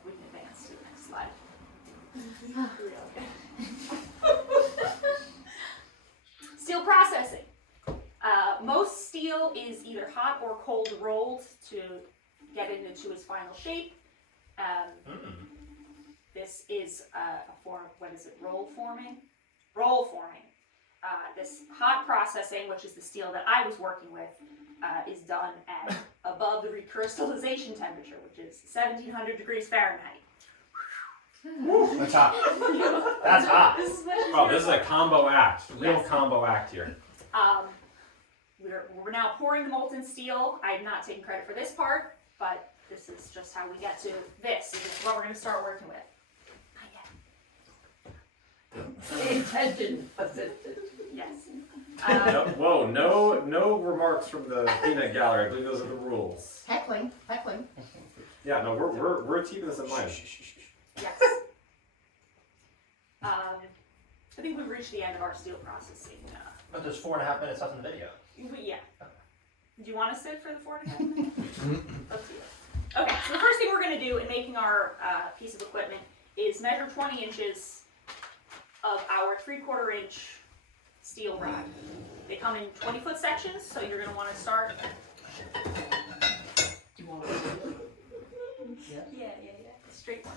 We can advance to the next slide. Steel processing. Most steel is either hot or cold rolled to get it into its final shape. This is a form, what is it, roll forming? Roll forming. This hot processing, which is the steel that I was working with, is done at above the recrystallization temperature, which is 1700 degrees Fahrenheit. That's hot. That's hot. Oh, this is a combo act. Real combo act here. We're now pouring the molten steel. I'm not taking credit for this part, but this is just how we get to this. This is what we're going to start working with. Intention assisted. Yes. Whoa! No remarks from the peanut gallery. I believe those are the rules. Heckling. Yeah, no, we're keeping this in mind. Yes. I think we've reached the end of our steel processing. But there's 4.5 minutes left in the video. Yeah. Do you want to sit for the 4.5 minutes? Up to you. Okay, so the first thing we're going to do in making our piece of equipment is measure 20 inches of our 3/4 inch steel rod. They come in 20-foot sections, so you're going to want to start. Do you want to do it? Yeah. Straight one.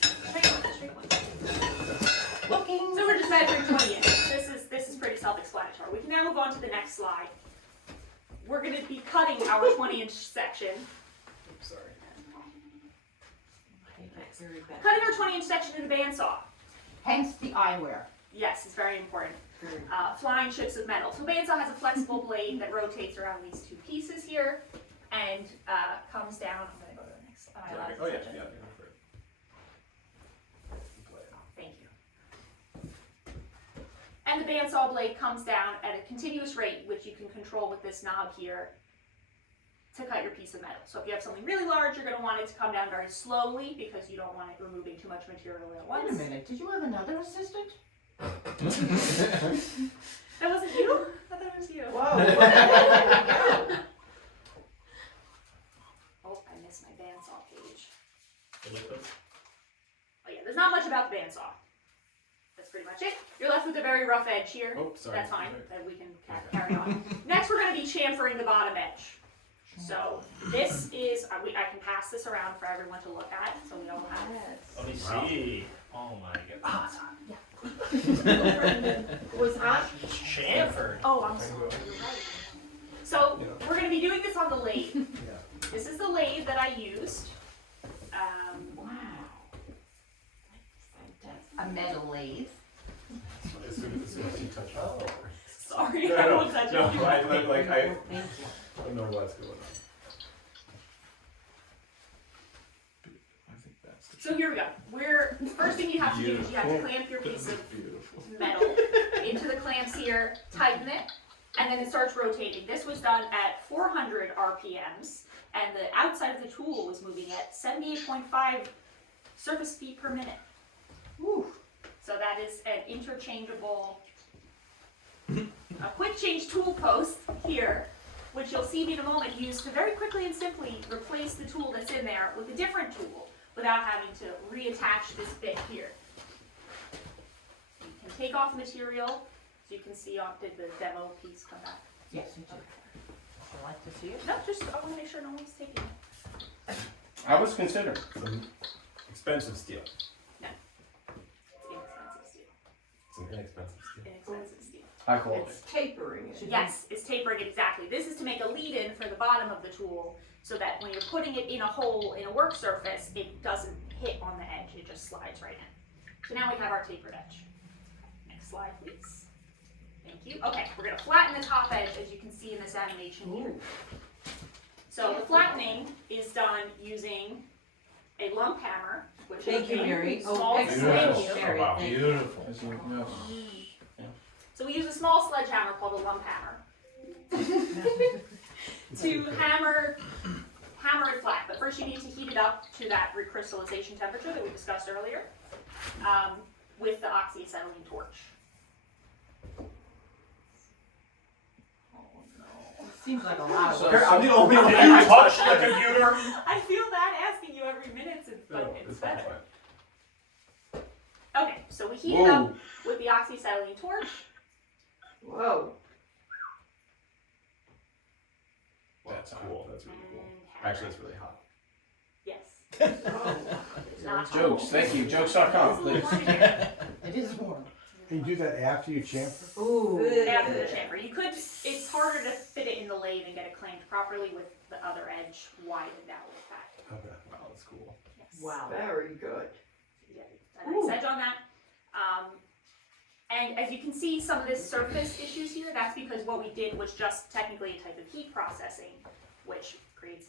Straight one. Looking. So we're just measuring 20 inches. This is pretty self-explanatory. We can now move on to the next slide. We're going to be cutting our 20-inch section. Oops, sorry. Cutting our 20-inch section in a bandsaw. Hence the eyewear. Yes, it's very important. Flying chips of metal. So bandsaw has a flexible blade that rotates around these two pieces here and comes down. I'm going to go to the next. Oh yeah. Thank you. And the bandsaw blade comes down at a continuous rate, which you can control with this knob here to cut your piece of metal. So if you have something really large, you're going to want it to come down very slowly because you don't want it removing too much material at once. Wait a minute, did you have another assistant? That wasn't you? I thought it was you. Whoa. Oh, I missed my bandsaw page. Oh yeah, there's not much about the bandsaw. That's pretty much it. You're left with a very rough edge here. Oh, sorry. That's fine. Then we can carry on. Next, we're going to be chamfering the bottom edge. So this is, I can pass this around for everyone to look at, so we all have it. Let me see. Oh my god. Oh, it's hot. Yeah. Was hot? It's chamfered. Oh, I'm sorry. You're right. So we're going to be doing this on the lathe. This is the lathe that I used. Wow. A metal lathe. As soon as you touch it. Sorry, No, I won't touch no, it. I don't know what's going on. So here we go. First thing you have to do is you have to clamp your piece of metal into the clamps here, tighten it, and then it starts rotating. This was done at 400 RPMs, and the outside of the tool was moving at 78.5 surface feet per minute. Whew. So So that is an interchangeable, a quick change tool post here, which you'll see me in a moment used to very quickly and simply replace the tool that's in there with a different tool without having to reattach this bit here. You can take off material, so you can see, did the demo piece come back? Yes, you do. Would you like to see it? No, just, I want to make sure no one's taking it. I was considering. Some expensive steel. No. It's inexpensive steel. Some inexpensive steel. Inexpensive steel. High quality. It's tapering it. Yes, it's tapering it exactly. This is to make a lead-in for the bottom of the tool so that when you're putting it in a hole in a work surface, it doesn't hit on the edge, it just slides right in. So now we have our tapered edge. Next slide, please. Thank you. Okay, we're gonna flatten the top edge as you can see in this animation here. So the flattening is done using a lump hammer, which Thank you, Mary. small, Oh, thank excellent. you. Mary, wow, thank you. beautiful. Yes. So we use a small sledgehammer called a lump hammer to hammer it flat. But first you need to heat it up to that recrystallization temperature that we discussed earlier with the oxyacetylene torch. Seems like a lot of So- work. I'm the only one Did who you touch the computer? I feel bad asking you every minute, but it's better. Okay, so we heat it up with the oxyacetylene torch. Whoa. That's cool. That's really cool. And hammer Actually, it. it's really hot. Yes. It's not Jokes, cold. thank you. Jokes.com, please. It is warm. Can you do that after you chamfer? Ooh. After the chamfer. You could, it's harder to fit it in the lathe and get it clamped properly with the other edge widened out like that. Okay. Wow, that's cool. Yes. Wow. Very good. Yeah, a nice edge on that. And as you can see, some of this surface issues here, that's because what we did was just technically a type of heat processing, which creates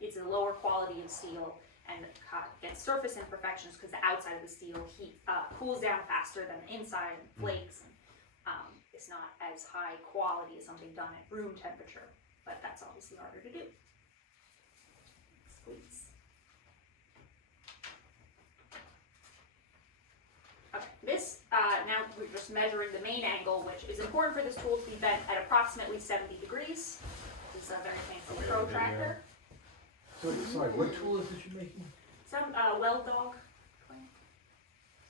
it's a lower quality of steel and gets surface imperfections because the outside of the steel cools down faster than the inside and flakes. And, it's not as high quality as something done at room temperature, but that's obviously harder to do. Please. Okay, this, now we're just measuring the main angle, which is important for this tool to be bent at approximately 70 degrees. This is a very fancy protractor. So, sorry, what tool is this you're making? Some, weld dog.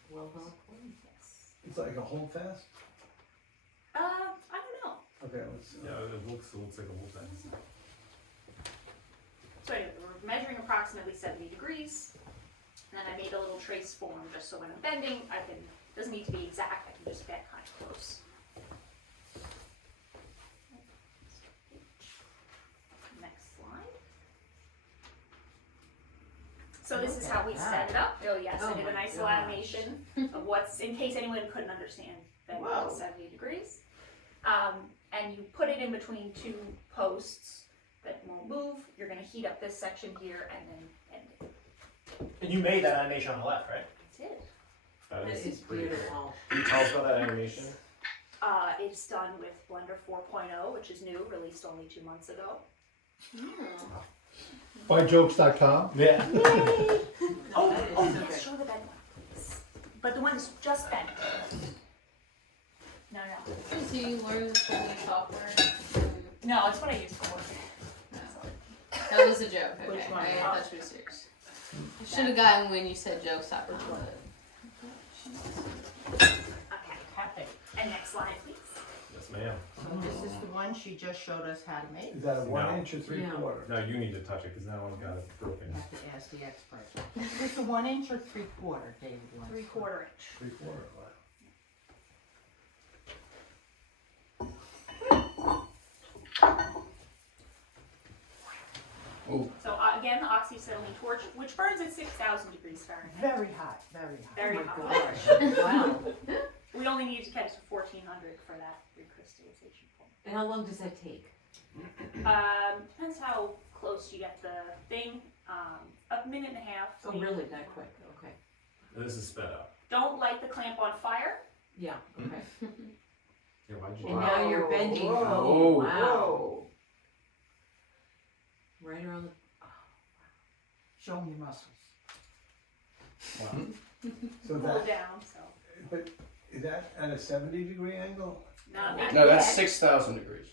Well done. Yes. It's like a hold fast? I don't know. Okay, let's. Yeah, it looks like a whole thing. So anyway, we're measuring approximately 70 degrees. And then I made a little trace form just so when I'm bending, doesn't need to be exact, I can just get kind of close. Next slide. So this is how we set it up. Oh yes, I did a nice little animation of what's, in case anyone couldn't understand, bending at 70 degrees. And you put it in between two posts that won't move. You're gonna heat up this section here and then end it. And you made that animation on the left, right? That's it. That This is pretty cool. beautiful. Can you tell us about that animation? It's done with Blender 4.0, which is new, released only 2 months ago. Buyjokes.com. Yeah. Oh, That is oh so yes, good. show the bent one, please. But the one that's just bent. No. So you learned this whole new software? No, it's what I use for work. That was a joke. Okay. Which one? I thought you were serious. You should have gotten when you said jokes out. Okay. Happy. And next slide, please. Yes, ma'am. So this is the one she just showed us how to make. Is that a 1 No. inch or 3/4? No, you need to touch it because now I've got it broken. You have to ask the expert. Is this a 1 inch or 3/4, David wants? 3/4 inch. 3/4, wow. So again, the oxyacetylene torch, which burns at 6,000 degrees Fahrenheit. Very hot, very hot. Very Oh my hot. gosh. Wow. We only need to get it to 1400 for that recrystallization point. And how long does that take? Depends how close you get the thing. A minute and a half. Oh, maybe. really? That quick? Okay. This is sped up. Don't light the clamp on fire. Yeah. Okay. Yeah, why'd you do And that? now you're bending. Whoa. Oh, wow. Whoa. Right around the. Show me your muscles. Wow. So Pull that, down. So But is that at a 70-degree angle? No, No, that's 6,000 degrees.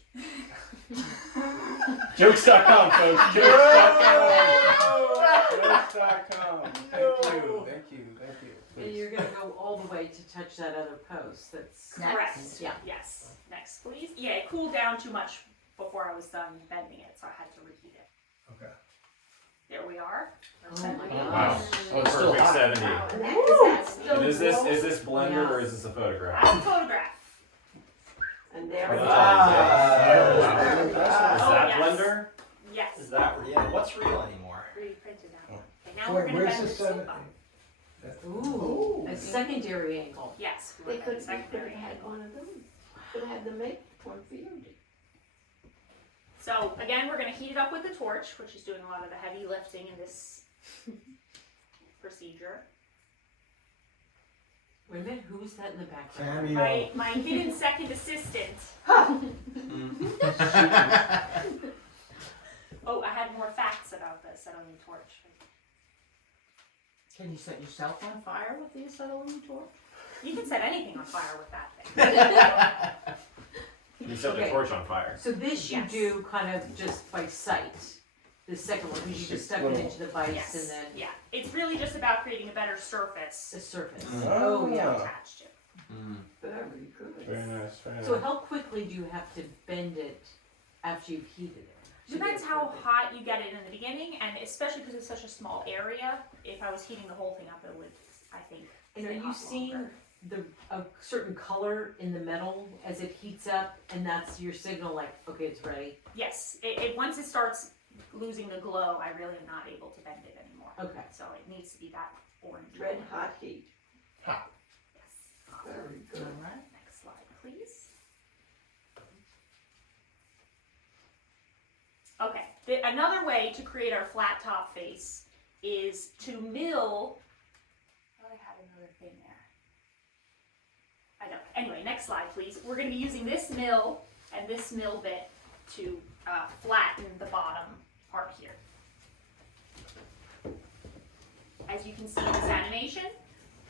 Jokes.com, folks. Jokes.com. Thank you. And you're gonna go all the way to touch that other post that's. Correct. Yeah. Yes. Next, please. Yeah, it cooled down too much before I was done bending it, so I had to reheat it. Okay. There we are. Oh my Wow. Oh, it's still Perfect hot. 70. And is this blended or is this a photograph? That's a photograph. And there Wow. it is. Is Oh, that yes. blender? Yes. Is that real? What's real anymore? Reprinted that one. Okay, now Wait, we're gonna where's bend the this 70? up. Ooh, a secondary angle. Yes. They We're could gonna have secondary had angle. one of those. Could have had the make one for you. So again, we're gonna heat it up with the torch, which is doing a lot of the heavy lifting in this procedure. Wait a minute, who's that in the background? Cameo. My hidden second assistant. Oh, I had more facts about the acetylene torch. Can you set yourself on fire with the acetylene torch? You can set anything on fire with that thing. You set the Okay. torch on fire. So this you Yes. do kind of just by sight. The second one, because you just stuck it into the vise Yes. and then Yeah. It's really just about creating a better surface the surface. Oh, yeah. attached to. Very good. Very nice. So how quickly do you have to bend it after you've heated it? Depends how hot you get it in the beginning, and especially because it's such a small area. If I was heating the whole thing up, it would, I think. And are stay you hot seeing longer. a certain color in the metal as it heats up, and that's your signal like, okay, it's ready? Yes. Once it starts losing the glow, I really am not able to bend it anymore. Okay. So it needs to be that orange. Red color. hot heat. Yes. Very good. Alright. Next slide, please. Okay, another way to create our flat top face is to mill. Oh, I had another thing there. I know. Anyway, next slide, please. We're going to be using this mill and this mill bit to flatten the bottom part here. As you can see in this animation,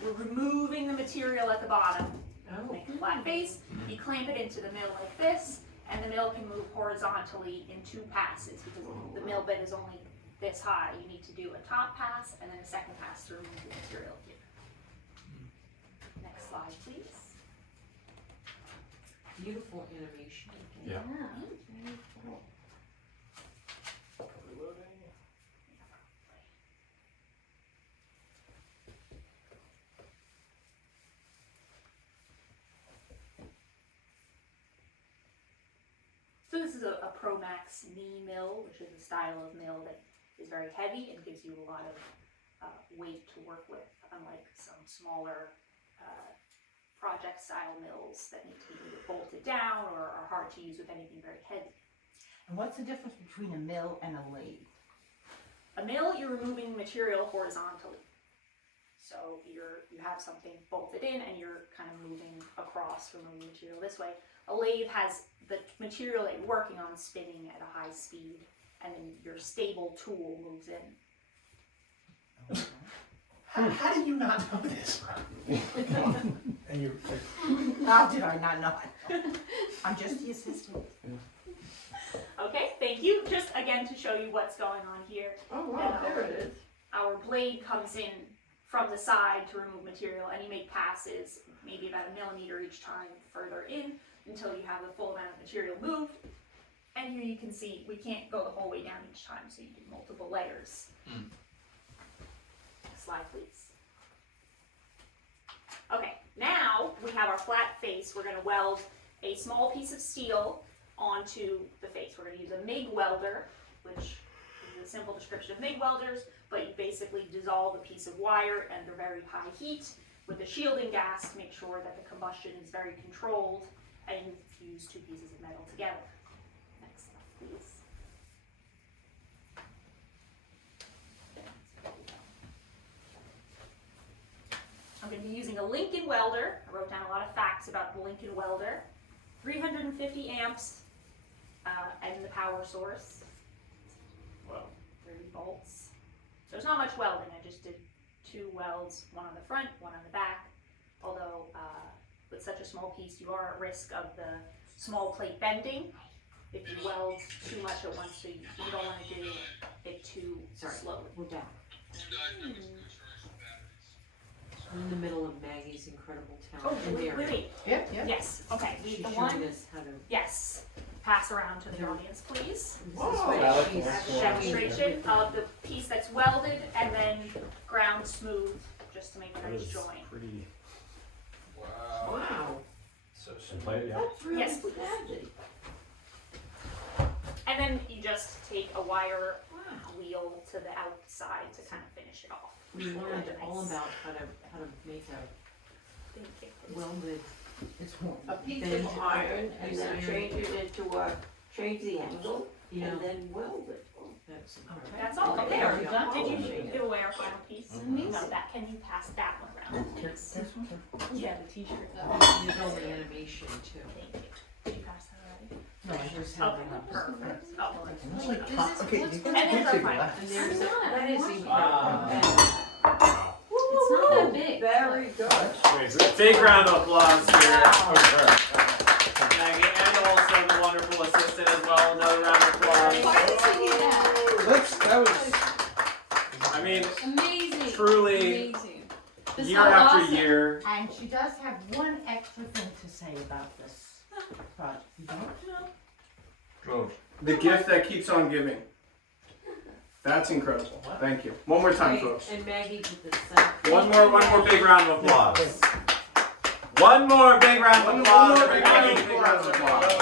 we're removing the material at the bottom. Oh. Make a flat face. You clamp it into the mill like this, and the mill can move horizontally in 2 passes because the mill bit is only this high. You need to do a top pass and then a second pass to remove the material here. Next slide, please. Beautiful animation. Yeah. Very cool. So this is a Pro Max knee mill, which is a style of mill that is very heavy and gives you a lot of weight to work with, unlike some smaller project style mills that need to be either bolted down or are hard to use with anything very heavy. And what's the difference between a mill and a lathe? A mill, you're removing material horizontally. So you have something bolted in and you're kind of moving across, removing material this way. A lathe has the material that you're working on spinning at a high speed, and then your stable tool moves in. How do you not know this? And you, How did I not know it? I'm just the assistant. Okay, thank you. Just again to show you what's going on here. Oh, wow, there it is. Our blade comes in from the side to remove material, and you make passes, maybe about 1 millimeter each time further in until you have the full amount of material moved. And here you can see we can't go the whole way down each time, so you do multiple layers. Next slide, please. Okay, now we have our flat face. We're going to weld a small piece of steel onto the face. We're going to use a MIG welder, which is a simple description of MIG welders, but you basically dissolve a piece of wire under very high heat with a shielding gas to make sure that the combustion is very controlled, and you fuse 2 pieces of metal together. Next slide, please. I'm going to be using a Lincoln welder. I wrote down a lot of facts about the Lincoln welder. 350 amps and the power source. Wow. 30 volts. So there's not much welding. I just did 2 welds, one on the front, one on the back. Although such a small piece, you are at risk of the small plate bending if you weld too much at once, so you don't want to do it too slowly. We're down. I'm in the middle of Maggie's incredible Oh, talent. wait. Yep, yep. Yes, okay, She's the showing one, us how to. yes, pass around to the audience, please. She's Demonstration of the piece that's welded and then ground smooth, just to make a nice joint. Pretty. Wow. So That's really Yes, please. magic. And then you just take a wire wheel to the outside to kind of finish it off. We learned all about how to make a welded. It's A piece of iron and then change it into change the angle and then weld it. That's all. Okay, There. are you done? Did you give away our final piece? Amazing. No, that. Can you pass that one around? Yeah, the T-shirt. There's all the animation too. Thank you. Did you pass that already? No, I just Okay, have it. perfect. Oh, It's like top. Okay, you can and there's our take final that. And piece. there's that is incredible. Wow. It's not that big. Very good. Big round of applause here. Maggie, and also the wonderful assistant as well. Another round of applause. Why did you do that? That was. I mean, Amazing. truly, Amazing. This year is after awesome. year. And she does have one extra thing to say about this project. You don't? The gift that keeps on giving. That's incredible. Thank you. One more time, Wait, folks. And Maggie did the second. One more big round of applause. One more big round of applause. One more big round of applause.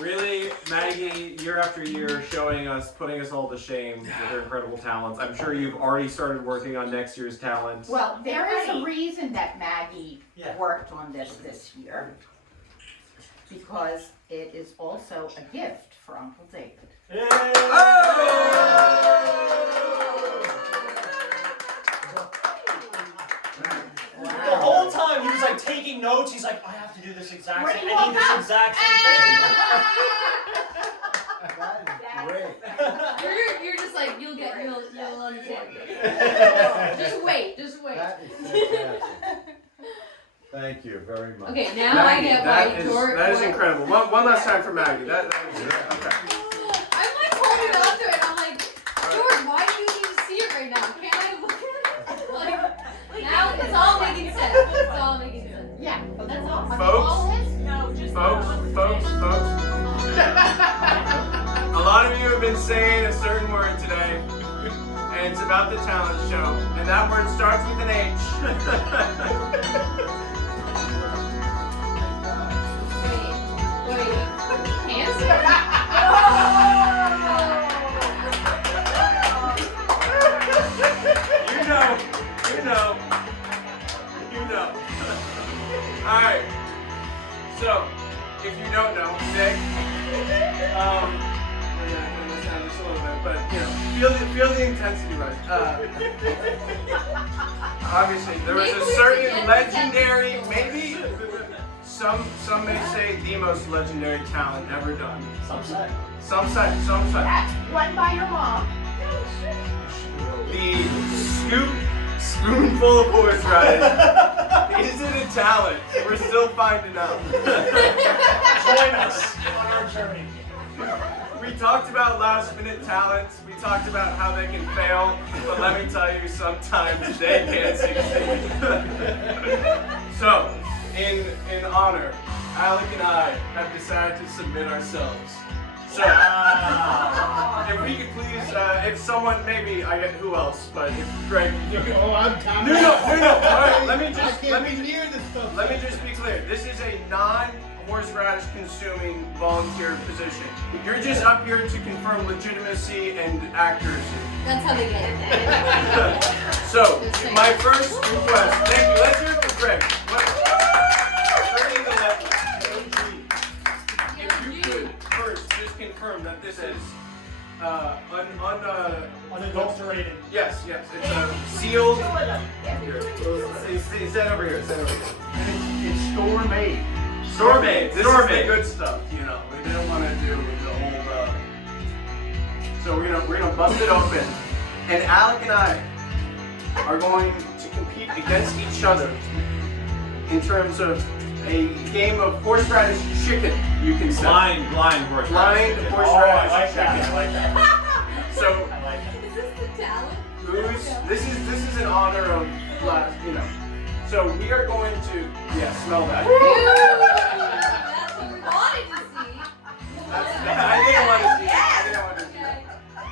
Really, Maggie, year after year, showing us, putting us all to shame with her incredible talents. I'm sure you've already started working on next year's talent. Well, there is a reason that Maggie worked on this year. Because it is also a gift for Uncle David. The whole time he was like taking notes. He's like, I have to do this exact Where same. do you I need want this exact same thing. That is great. You're just like you'll understand. Just wait. That is fantastic. Thank you very much. Okay, now Maggie, I get that why is- George. That is incredible. One last time for Maggie. That was okay. I'm like holding on to it. I'm like, George, why do you need to see it right now? Can't I look at it? Like, now it's all making sense. It's all making sense. Yeah, but that's all. Folks, No, just folks. A lot of you have been saying a certain word today, and it's about the talent show, and that word starts with an H. Wait, cancer? You know. Alright. So, if you don't know, Nick, we're gonna sound just a little bit, but you know, feel the intensity right. Obviously, there was a certain legendary, maybe some may say the most legendary talent ever done. Some say. Some say. One by your mom. The spoonful of horseradish. Is it a talent? We're still finding out. Join us on our journey. We talked about last minute talents. We talked about how they can fail. But let me tell you, sometimes they can succeed. So, in honor, Alec and I have decided to submit ourselves. So, if we could please, if someone, maybe, who else? But if Greg, you could. Oh, I'm Tom. No. All right, let me I just can't be near this stuff. let me just be clear. This is a non-horseradish consuming volunteer position. You're just up here to confirm legitimacy and accuracy. That's how they get it. So, my first request. Thank you. Let's hear it for Greg. Turning the left. If you could first just confirm that this is Unadulterated. Yes, it's a sealed. Is that over here? It's store made. Store made. This is the good stuff, you know. We didn't want to do the whole. So we're gonna bust it open, and Alec and I are going to compete against each other in terms of a game of horseradish chicken, you can say. Blind horseradish. Blind chicken. horseradish I like that. chicken. I like that. So, Is this the talent? this is in honor of last, you know. So we are going to, yeah, smell that. That's what we wanted to see. I didn't want to see that.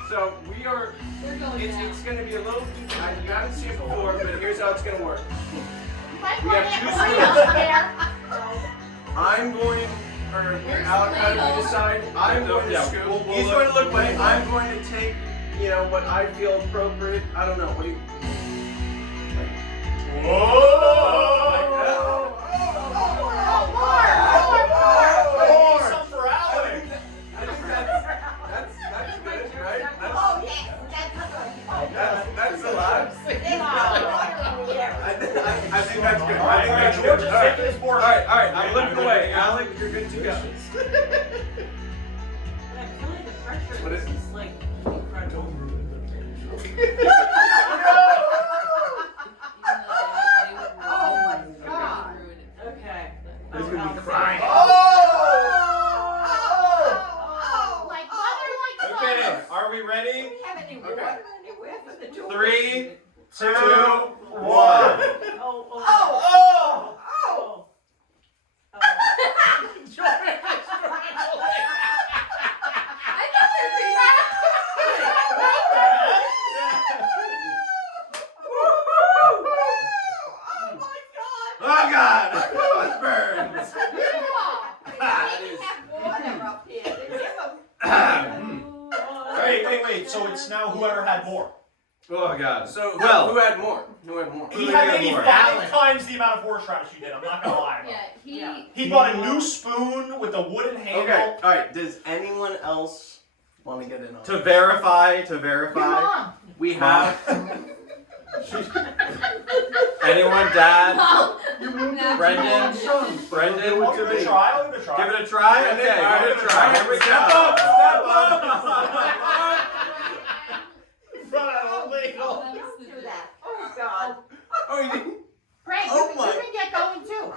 So we are, We're going it's going to be a little, you haven't seen it before, but here's how it's going to work. Might We want have to two put it spoons. up there. I'm going, or Alec, how do we decide? I'm going to Yeah, scoop. we'll He's look- going to look we'll away. look. I'm going to take, you know, what I feel appropriate. I don't know. What do you? Some for Alec. I think that's good, right? That's a lot. I think that's good. I think that's good. George is All right. taking his portion. All right. I'm looking away. Alec, you're good to go. I feel like the pressure What is is just like incredible. Oh my God. Okay. He's gonna be crying. Oh, like butter, like Okay, butter. are we ready? Have any Okay. water anywhere for the two? 3, 2, 1. Oh God! My nose burns! Wait. So it's now whoever had more. Oh God. So Well- who had more? Who had more? He Who had had maybe more? 5 times the amount of horseradish you did. I'm not gonna lie. Yeah, He bought a new spoon with a wooden handle. Okay. All right. Does anyone else want to get in on To it? verify, Your mom. We have. anyone, Dad? No. Brendan? Brendan? I'll give it a try. I'll give it a try. Give it a try? Brendan, Okay, all right, give it a try. Here we step go. up, step up. Run out of ladle. Oh God. Oh, you Greg, Oh you my- can get going too.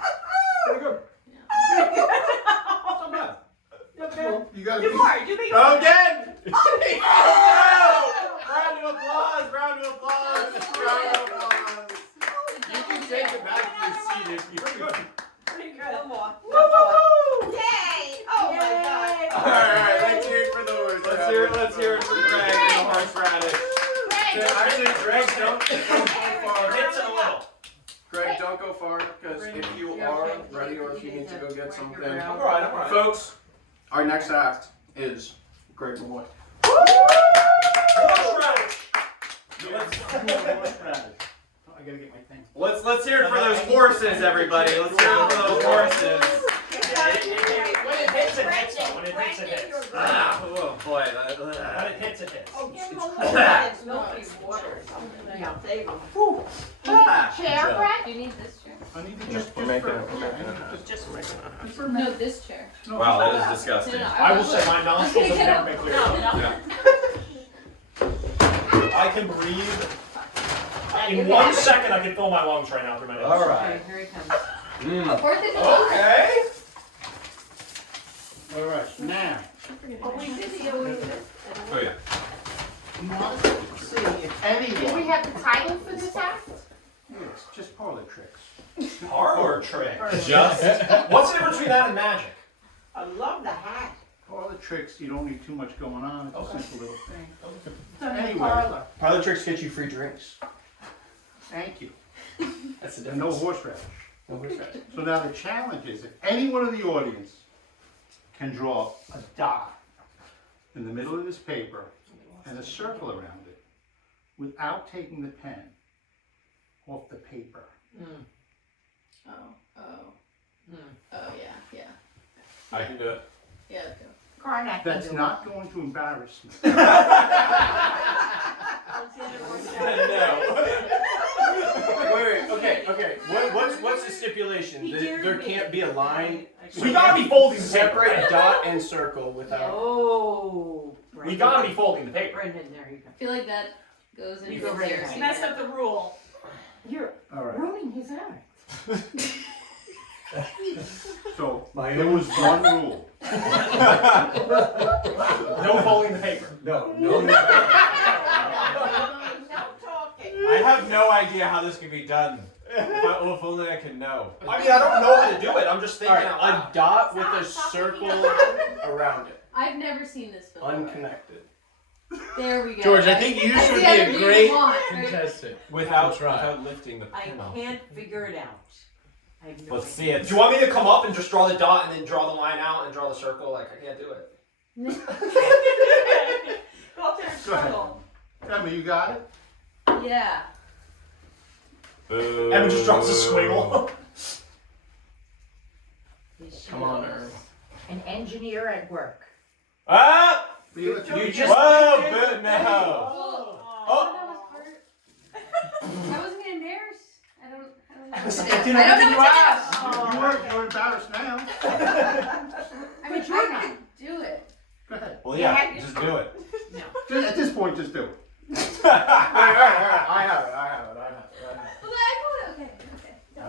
Pretty good. Not bad. You gotta be. Go again! Oh! Round of applause! Round of applause! Round of applause! You can take it back to your seat if you. Pretty good. Come on. Woo! Yay! Oh my God. All right. Let's hear it for the words. Let's hear it for Greg and the horseradish. Actually, Greg, don't go far. Hits it a little. Greg, don't go far, because if you are ready or if you need to go get something. I'm alright. Folks, our next act is Greg Molloy. Horseradish. I gotta get my thing. Let's hear it for those horses, everybody. Let's hear it for those horses. When it hits, it hits. When it hits, it hits. Ah, oh boy. When it hits, it hits. Oh, give him a little bit. Nobody water or something. Yeah, save him. Chair, Greg? Do you need this chair? I need to just. We're making for- it. We're making it. Just No, this chair. Wow, that is No, disgusting. no, I will say my nostrils have never been clear. Yeah. I can breathe. In 1 second, I can fill my lungs right now through my nose. All Okay, right. here he comes. Mm. Fourth is Okay. All right. Now, Oh, we did the other one. Oh yeah. you want to see if Do we anyone. have the title for this act? Yes, just parlor tricks. Parlor trick. Just. What's the difference between that and magic? I love the hat. Parlor tricks, you don't need too much going on. It's Okay. a simple little thing. From the Anyway. parlor. Parlor tricks get you free drinks. Thank you. That's the And no difference. horseradish. No horseradish. So now the challenge is if anyone in the audience can draw a dot in the middle of this paper and a circle around it without taking the pen off the paper. Oh, yeah. I can do it. Yeah, let's go. Karnak. That's not going to embarrass me. Wait. Okay. What's the stipulation? There can't be a line. We gotta be folding the paper. Separate dot and circle without. Oh. We gotta be folding the paper. Brendan, there you go. I feel like that goes into go right your ahead. You messed up the rule. You're All right. ruining his act. So My there own was one rule. No folding the paper. No. I have no idea how this can be done. If only I can know. I mean, I don't know how to do it. I'm just thinking out A loud. dot with a circle around it. I've never seen this film. Unconnected. There we go. George, I think you That's should the be a energy great you want. contestant. Without Try. lifting the I pen off. can't figure it out. I have no Let's idea. see it. Do you want me to come up and just draw the dot and then draw the line out and draw the circle? Like, I can't do it. Go up there and Go ahead. struggle. Emma, you got it? Yeah. Emma just drops a squiggle. Come on, Irv. An engineer at work. Ah! You just. Whoa, but no. Oh, that was hard. I wasn't getting embarrassed. I don't know. I I don't know what to do. You're embarrassed now. I mean, I could do it. Go ahead. Well, yeah, just do it. At this point, just do it. All right. I have it. Well, I okay. No.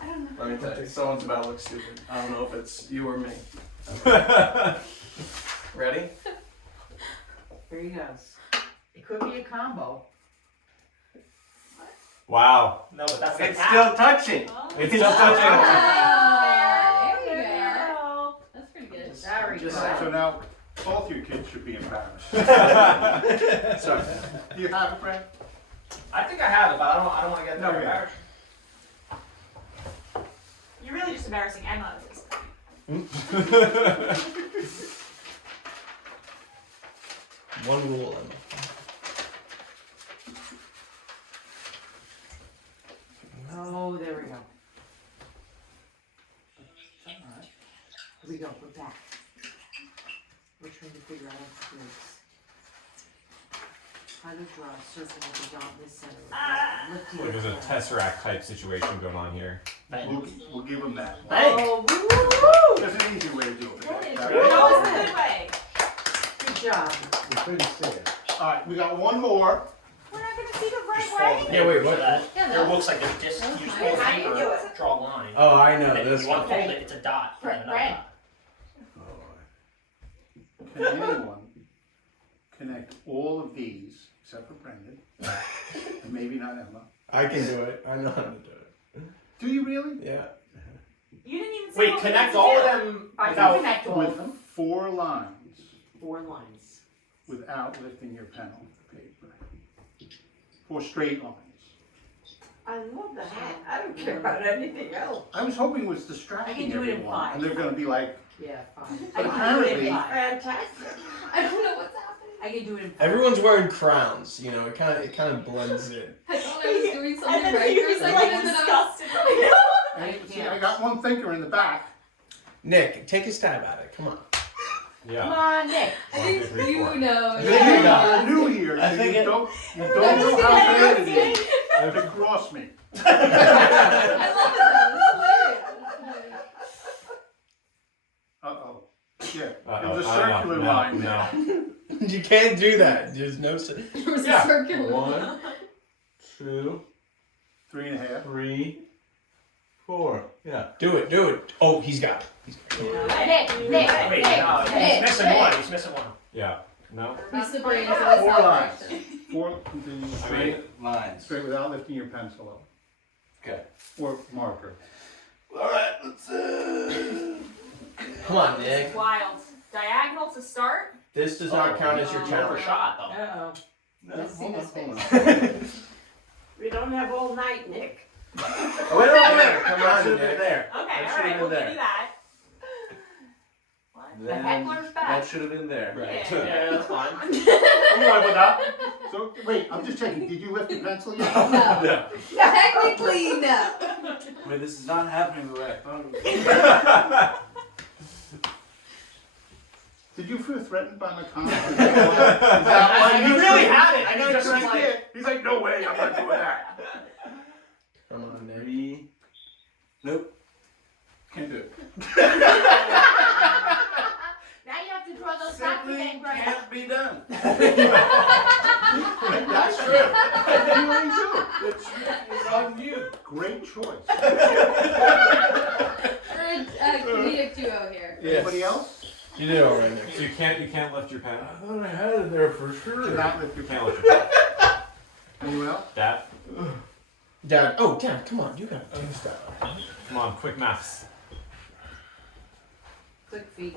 I don't know. Let me tell you, someone's about to look stupid. I don't know if it's you or me. Ready? Here he goes. It could be a combo. Wow. No, but that's It's still touching. It's still touching. Ah, there we go. That's pretty good. Very good. So now, both your kids should be embarrassed. Sorry. Do you have it, Brad? I think I have it, but I don't want to get No, there. we have You're really just embarrassing Emma at this point. One rule, Emma. Oh, there we go. Here we go. We're back. We're trying to figure out how to draw a circle with a dot in the center. Like there's a tesseract type situation going on here. We'll give them that. Oh, woo! There's an easy way to do it. That was a good way. Good job. We couldn't see it. All right, we got one more. We're not going to see the Just right fold way. it. Wait, what? Yeah, It no. looks like there's just you just How fold do you paper, do draw a line. Oh, I know And then this you want one. to fold it, it's a dot. Right, another right. dot. Can anyone connect all of these, except for Brendan, and maybe not Emma? I can do it. I know how to do it. Do you really? Yeah. You didn't even say Wait, what we connect had to all do. of them I can without. connect all of With them. 4 lines, 4 lines. without lifting your pen off the paper. 4 straight lines. I love the hat. I don't care about anything else. I was hoping it was I can distracting do it in everyone, 5. and they're going to be like, Yeah, 5. But I can do it apparently- in 5. Fantastic. I don't know what's happening. I can do it in 5. Everyone's wearing crowns. You know, it kind of blends in. I thought I was doing And something then right he for a was second, like and then I disgusted. and, see, I got one thinker in the back. Nick, take a stab at it. Come on. Come Yeah. on, Nick. I think 1, 2, 3, you 4. know. You're new here, I so think you it- don't I'm know just how gonna bad it is to cross me. I love it though. It's hilarious. Uh-oh. Yeah, it Uh-oh. was a Oh, circular no, line. No. You can't do that. There's no. There was Yeah. a circular. 1, 2, 3.5. 3, 4. Yeah. Do it. Oh, he's got it. Nick, Wait, no, he's missing one. He's missing one. Yeah. No. Lisa Brain is always 4 that lines. direction. 4 continuous I straight, mean, Lines. straight without lifting your pencil up. Okay. Or marker. All right. Let's. Come on, Nick. It's wild. Diagonal to start. This does not count as your For challenge. shot though. Uh-oh. Let's see this face. We don't have all night, Nick. Oh, wait. Come on, Should have been Nick. there. Okay, That all should've right, been we'll there. give you that. What? The heckler's back. should have been there. Right. Yeah, that's fine. I'm right with that. So, wait, I'm just checking. Did you lift your pencil yet? No. Technically, no. Wait, this is not happening the way I thought it was. Did you feel threatened by my comment? Is that why You really had it. I And know he just was I like, did. He's like, no way, I'm not doing that. Come on, Nick. Nope. Can't do it. Now you have to draw those dots again, Greg. Can't be done. That's true. You really do. The trick is on you. Great choice. We're a comedic duo here. Anybody else? You did all right, Nick. So you can't lift your pen. I thought I had it there for sure. Do not lift your Can't pen. lift your pen. Anyone else? Dad, Dad, oh, Dad, come on, you gotta do stuff. come on, quick maths. Quick feet.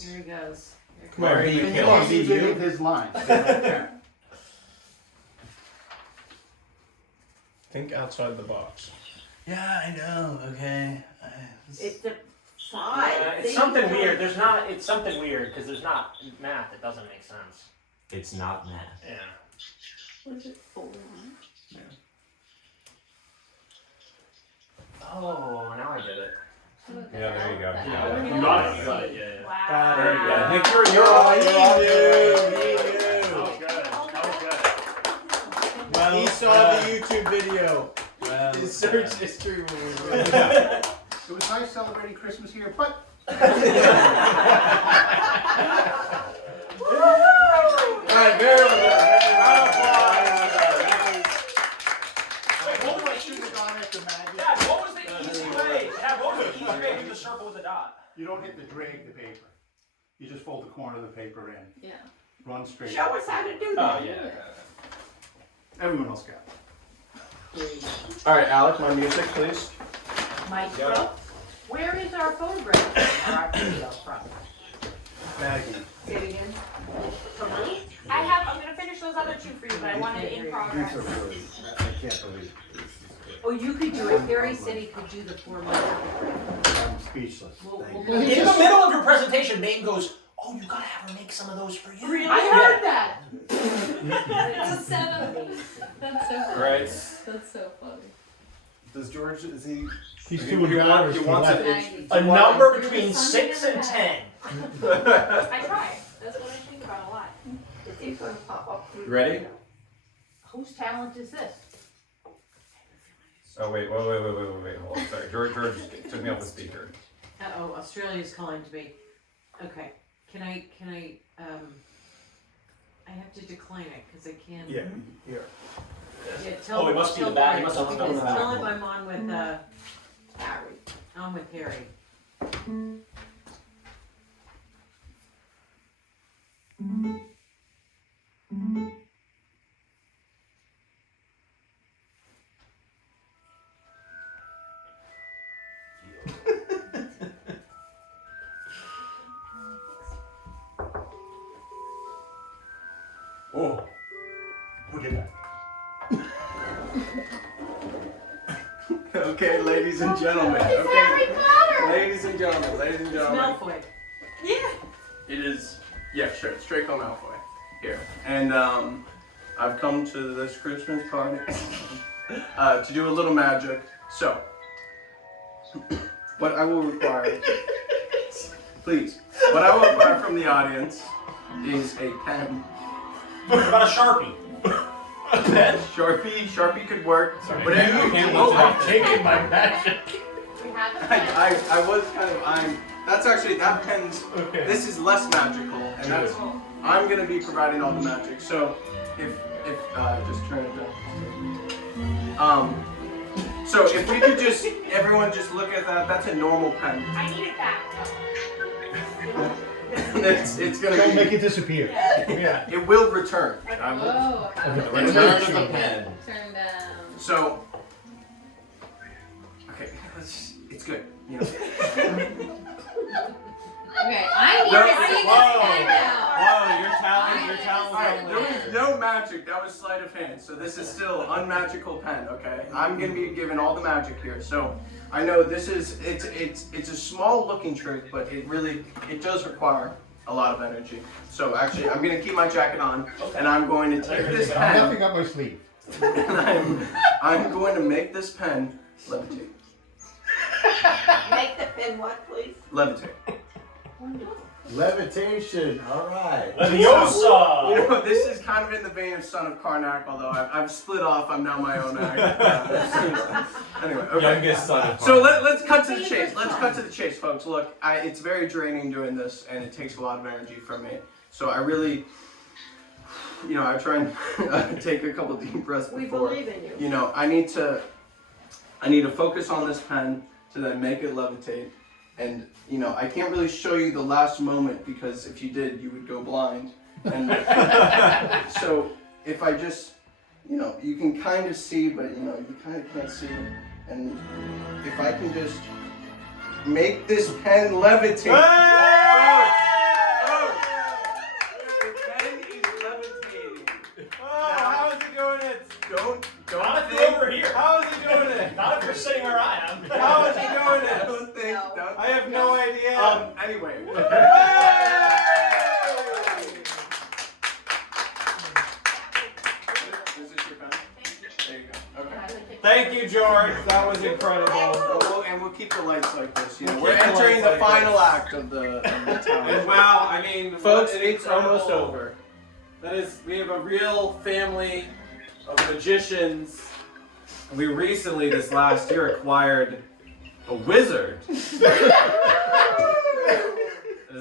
Here he goes. Come on, be, And come on, he be gave you. his line. Think outside the box. Yeah, I know. Okay. It's a 5. It's something weird. It's something weird because there's not math. It doesn't make sense. It's not math. Yeah. What is it, 4? Oh, now I get it. Yeah, there you go. Yeah, you got it. You got it. Yeah. Wow. Very good. Nick, you're on. That was good. That was good. Well, He saw the YouTube video. Well, His search history was. It was nice celebrating Christmas here, but Alright, very well. What was the easy Dad, what was the easy way? Dad, what was the easy way to do the circle with a dot? you don't hit the drag the paper. You just fold the corner of the paper in. Yeah. Run straight. Show us how to do Oh, that. yeah. Everyone else got it. Alright, Alec, my music, please. Maestro, where is our photograph? Our video from? Maggie. Say it again. I'm gonna finish those other 2 for you, but I wanted it in progress. I can't believe it. Oh, you could do it. Harry said he could do the 4 months. I'm speechless. We'll In go. the middle of your presentation, Maine goes, "Oh, you gotta have her make some of those for you." Really? I heard that. It's a 7. That's so funny. Right. That's so funny. Does George, is he? He's he, too he, want, he wants left. it. A number between 6 and 10. I try. That's what I think about a lot. It's gonna pop up through. Ready? Whose talent is this? Oh wait, hold on. Sorry, George took me off the speaker. Oh, Australia's calling to me. Okay. Can I, I have to decline it because I can't. Yeah, here. Yeah, tell Oh, it must be the back. It must have come because from the back. tell him I'm on with, Harry. I'm with Harry. Oh, who did that? Okay, ladies and gentlemen. It's Okay. Harry Potter. Ladies and gentlemen, ladies and It's gentlemen. Malfoy. Yeah. It is, yeah, sure, it's Draco Malfoy here. And I've come to this Christmas party to do a little magic. So, what I will require, please, what I will require from the audience is a pen. What about a Sharpie? A pen? Sharpie could work. Sorry, But I can't lift it up. I'm taking my magic. We have a pen. I was kind of, that's actually, that pen's, Okay. this is less magical, and that's, I'm gonna be providing all the magic. So, if just turn it down. So if we could just, everyone just look at that, that's a normal pen. I need it back. It's gonna Don't be, make it disappear. yeah, it will return. I will- Whoa. Return of the pen. Turn down. So, okay, it's good, you know. Okay, I need No, to see this whoa. pen now. Whoa, your talent Alright, there was was no magic, that was sleight of hand, so this is still unmagical pen, okay? I'm gonna be given all the magic here, so I know this is, it's a small looking trick, but it does require a lot of energy. So actually, I'm gonna keep my jacket on, and I'm going to take this I'm pen, nothing up my sleeve. and I'm going to make this pen levitate. Make the pen what, please? Levitate. Levitation. All right. Leviosa. You know, this is kind of in the vein of Son of Karnak, although I've split off. I'm now my own act. Anyway, okay. Youngest son of So let's cut to the chase. Let's cut to the chase, folks. Look, it's very draining doing this, and it takes a lot of energy from me. So I really, I try and take a couple deep breaths We before. believe in you. I need to focus on this pen to then make it levitate. And, I can't really show you the last moment because if you did, you would go blind. And so if I just, you can kind of see, but, you kind of can't see. And if I can just make this pen levitate. The pen is levitating. How is it doing it? Don't Not if think. you're over here. How is he doing it? Not if you're sitting where I am. How is he doing it? Don't think. Don't I have no idea. Anyway. Is this your pen? There you go. Okay. Thank you, George. That was incredible. And we'll keep the lights like this. We'll We're keep the entering lights the like final this. act of the town. And wow, I mean, Folks, what an it's almost incredible- over. That is, we have a real family of magicians. And we recently, this last year, acquired a wizard. His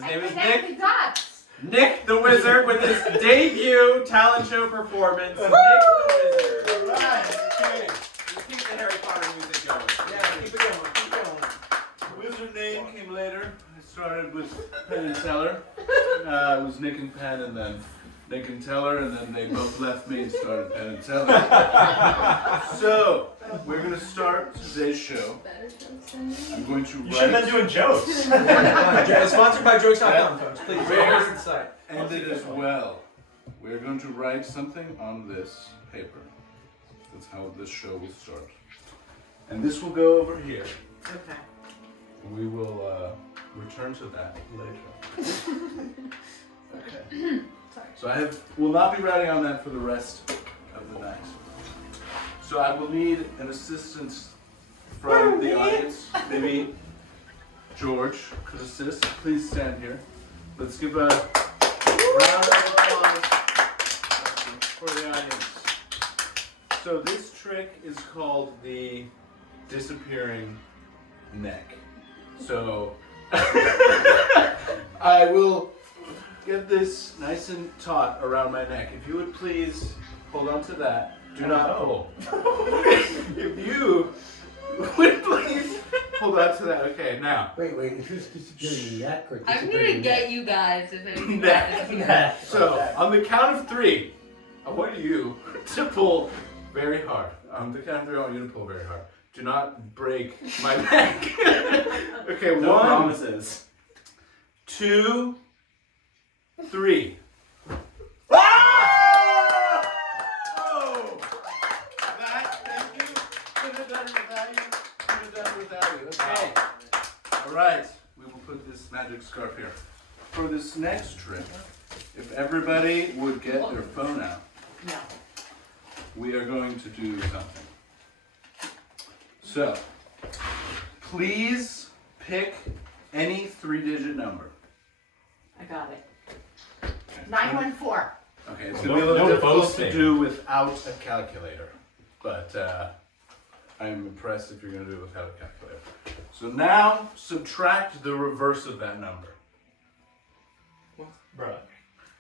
name is Nick. Nick the Wizard with his debut talent show performance. Nick the Wizard. Alright, okay. Keep the Harry Potter music going. Yeah, keep it going. Keep going. The wizard name came later. I started with Penn and Teller. It was Nick and Penn, and then Nick and Teller, and then they both left me and started Penn and Teller. So, we're going to start today's show. I'm going to You should have been doing jokes. Sponsored by Jokes.com, folks. Please, Where- visit the site. end it as well. We're going to write something on this paper. That's how this show will start. And this will go over here. Okay. We will return to that later. Okay. So will not be writing on that for the rest of the night. So I will need an assistance from the audience. Maybe George could assist. Please stand here. Let's give a round of applause for the audience. So this trick is called the disappearing neck. So I will get this nice and taut around my neck. If you would please hold on to that. Do not pull. If you would please hold on to that. Okay, now. Wait, is this disappearing neck or I'm disappearing gonna get you guys if anything Neck. happens. So, on the count of 3, I want you to pull very hard. On the count of 3, I want you to pull very hard. Do not break my neck. Okay, No 1, promises. 2, 3. Thank you. Could have done without you. Could have done without you. Okay. All right. We will put this magic scarf here. For this next trick, if everybody would get their phone out, No. we are going to do something. So, please pick any 3-digit number. I got it. 914. Okay, it's going to be a little No difficult boasting. to do without a calculator, but I'm impressed if you're going to do it without a calculator. So now, subtract the reverse of that number. Bruh.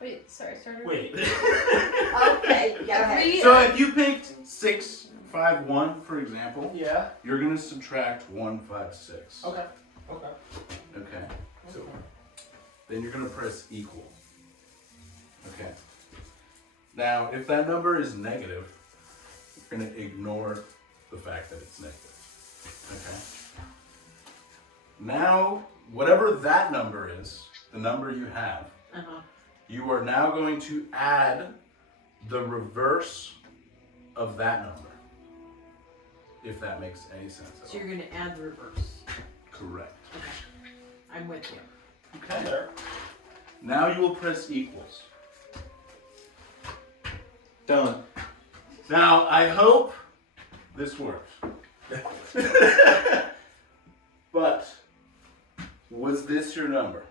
Wait, sorry, started. Wait. Okay, go ahead. So if you picked 651, for example, Yeah. you're going to subtract 156. Okay. Okay. So then you're going to press equal. Okay. Now, if that number is negative, you're going to ignore the fact that it's negative. Okay. Now, whatever that number is, the number you have, you are now going to add the reverse of that number. If that makes any sense at So all. you're gonna add the reverse. Correct. Okay. I'm with you. Okay. Now you will press equals. Done. Now, I hope this works. But, was this your number?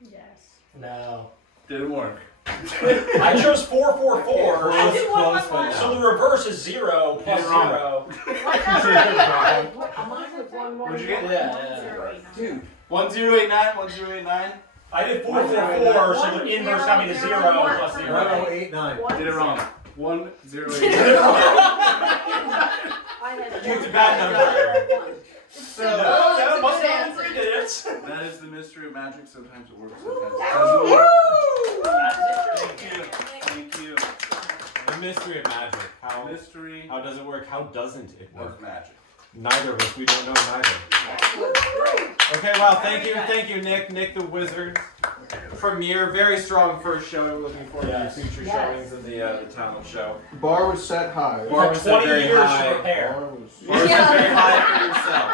Yes. No. Didn't work. I chose 444. I did 111. So the reverse is 0 plus You're wrong. 0. What number are you on? Mine was 111. What'd you get? Yeah. Dude. 1089, 1089. I did 4, 4, 4, so the inverse got me to 0 plus 0. 1089. Did it wrong. 1, 0, 8. Did it wrong. It's a bad number. So, No, must not have 3 digits. that is the mystery of magic. Sometimes it works, sometimes it doesn't. Thank you. The mystery of magic. Mystery How does it work? How doesn't it work? of magic. Neither of us. We don't know neither. Okay, well, thank you, Nick the Wizard. Premiere, very strong first show. Looking forward to future showings of the talent show. Bar was set high. Bar was set 20 very years high. to prepare. Bar was Bar was set very high for yourself.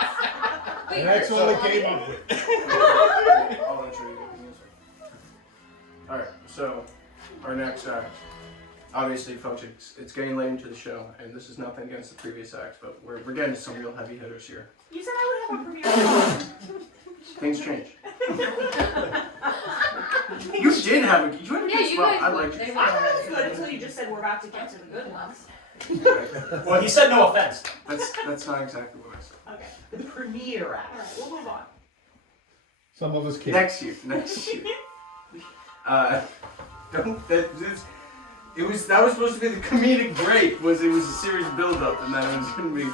And that's all they came up with. I'll let you get the music. Alright, so our next act. Obviously, folks, it's getting late into the show, and this is nothing against the previous acts, but we're getting to some real heavy hitters here. You said I would have a premiere. Things change. You did have a good spot. I liked I it. thought it was good until you just said we're about to get to the good ones. Well, he said no offense. That's not exactly what I said. Okay. The premiere act. Alright, we'll move on. Some of us can't. Next year. That was supposed to be the comedic break. It was a serious build-up, and then it was going to be.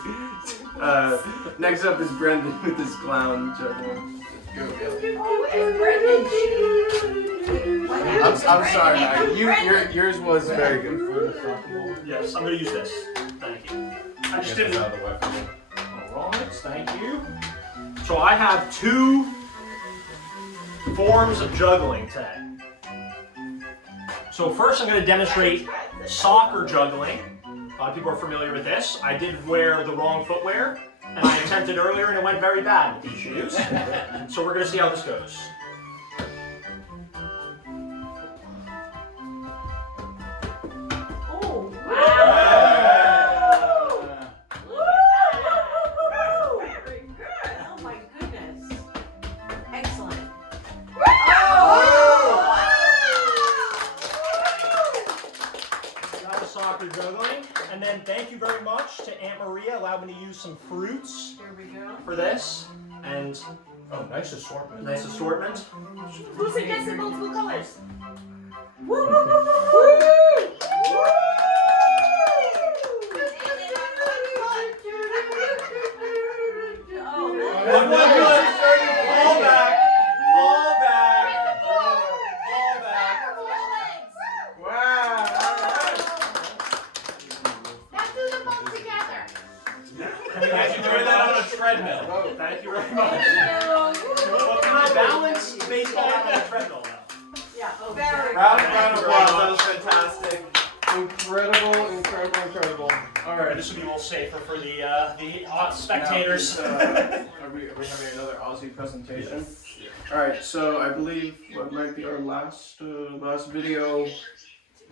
Next up is Brendan with his clown juggling. Go, I'm sorry, Maggie. Yours was very good. Yes, I'm going to use this. Thank you. I just didn't. Out of the way for me. Alright, thank you. So I have 2 forms of juggling today. So first I'm going to demonstrate soccer juggling. A lot of people are familiar with this. I did wear the wrong footwear, and I attempted earlier and it went very bad with these shoes. So we're going to see how this goes. Oh, Very good. Oh my goodness. Excellent. That was soccer juggling. And then thank you very much to Aunt Maria, allowed me to use some fruits Here we go. for this. And nice assortment. Nice assortment. Who suggested multiple colors? One good. Fall back. Fall back. Fall back. Wow. Now do them both together. Can you do that on a treadmill? Oh, Thank you very much. Well, can I balance baseball out on a treadmill now? Yeah. Oh, Very Round of applause. That was fantastic. Incredible. Alright, this will be a little safer for the spectators. Are we having another Aussie presentation? Alright, so I believe what might be our last video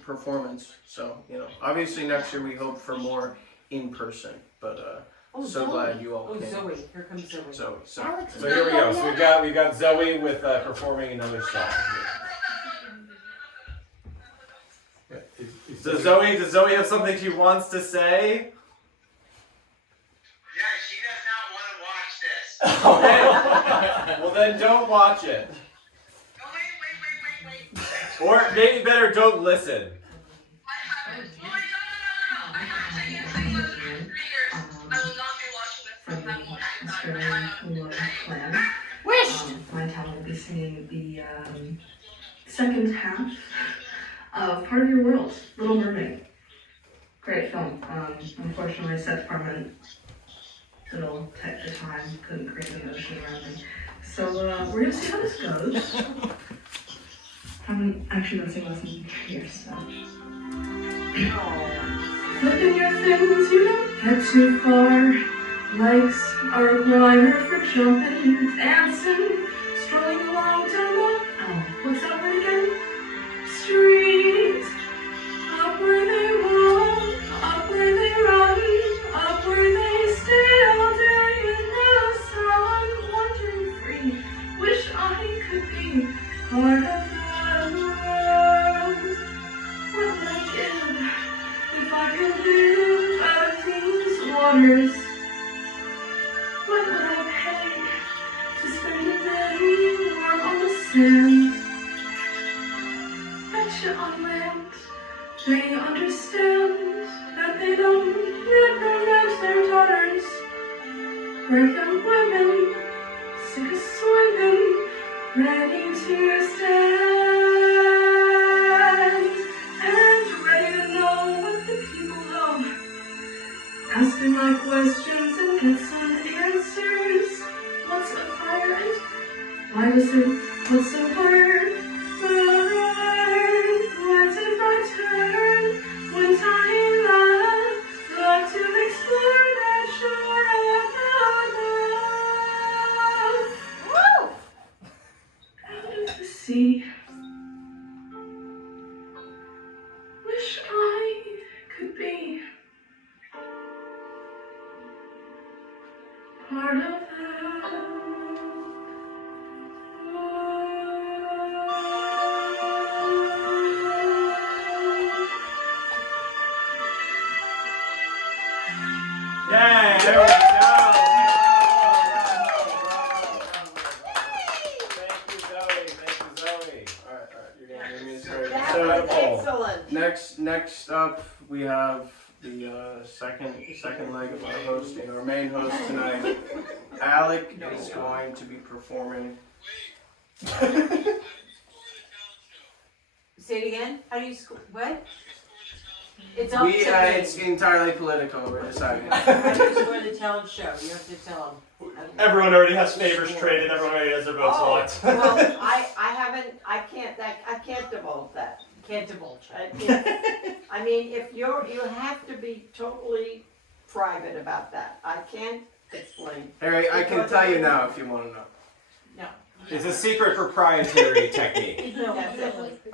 performance. So, obviously next year we hope for more in person, but so glad you all Oh, came. Zoe. Here comes Zoe. So So here we go. So we got Zoe with performing another song. Does Zoe have something she wants to say? Yeah, she does not want to watch this. Okay. Well then don't watch it. Oh, wait. Or maybe better don't listen. No. I have to use those for 3 years. I will not be watching this from that one. Wished. My talent will be singing the second half of Part of Your World, Little Mermaid. Great film. Unfortunately, set department, little tight for time, couldn't create an ocean around me. So we're gonna see how this goes. Haven't actually done sing lessons in years, so. Flipping your fins, you don't get too far. Legs are a glider for jumping, dancing, strolling along down the, what's that word again? Street. Up where they walk, up where they run, up where they stay all day in the sun, wandering free. Wish I could be part of that world. What would I give if I could live out of these waters? What would I pay to spend a day warm on the sand? They understand that they don't represent their daughters. Pregnant women, sick of swimming, ready to stand, and ready to know what the people know. Asking my questions and get some answers. What's a fire and why does it? What's a fire? Burn. What's it return? When time love to explore that shore of love. Out of the sea. Wish I could be part of that. Yay! There we go. Thank you, Zoe. Thank you, Zoe. All right. You're gonna give me a second. That So, was excellent. next up, we have the second leg of our hosting. Our main host tonight, Alec, is going to be performing. Say it again. How do you what? It's up to me. It's entirely political. We're deciding. How do you score the talent show? You have to tell them. Everyone already has favors traded. Everyone already has their votes locked. Well, I can't divulge that. Can't divulge. I mean, if you have to be totally private about that. I can't explain. Harry, I can tell you now if you want to know. No. It's a secret proprietary technique. No.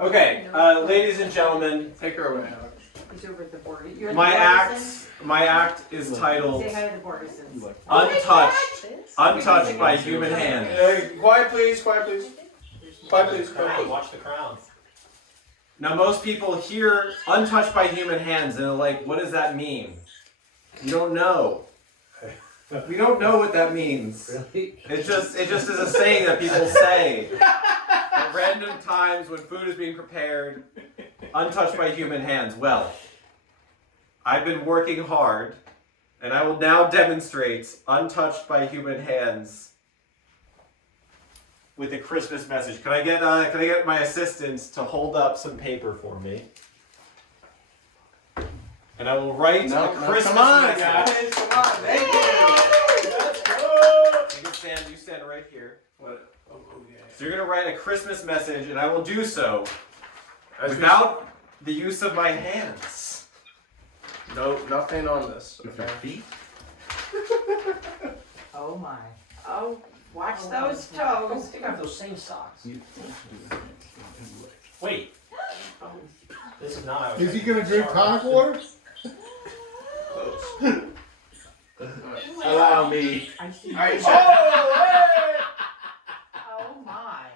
Okay, ladies and gentlemen, take her away. He's over at the border. You're at My the act is titled Say hi to the Borgersons. Untouched by Human Hands. Quiet please, quiet please. Quiet please, quiet please. Watch the crown. Now most people hear untouched by human hands and they're like, what does that mean? You don't know. We don't know what that means. Really? It just is a saying that people say at random times when food is being prepared, untouched by human hands. Well, I've been working hard, and I will now demonstrate untouched by human hands with a Christmas message. Can I get my assistants to hold up some paper for me? And I will write a Christmas message. Guys, come on, thank you. Let's go. You stand right here. What? Oh, yeah. So you're gonna write a Christmas message, and I will do so without the use of my hands. No, nothing on this. With your feet? Oh my. Oh, watch those toes. I think I have those same socks. Wait. This is not how Is he gonna drink tonic water? Allow me. Alright, Oh my.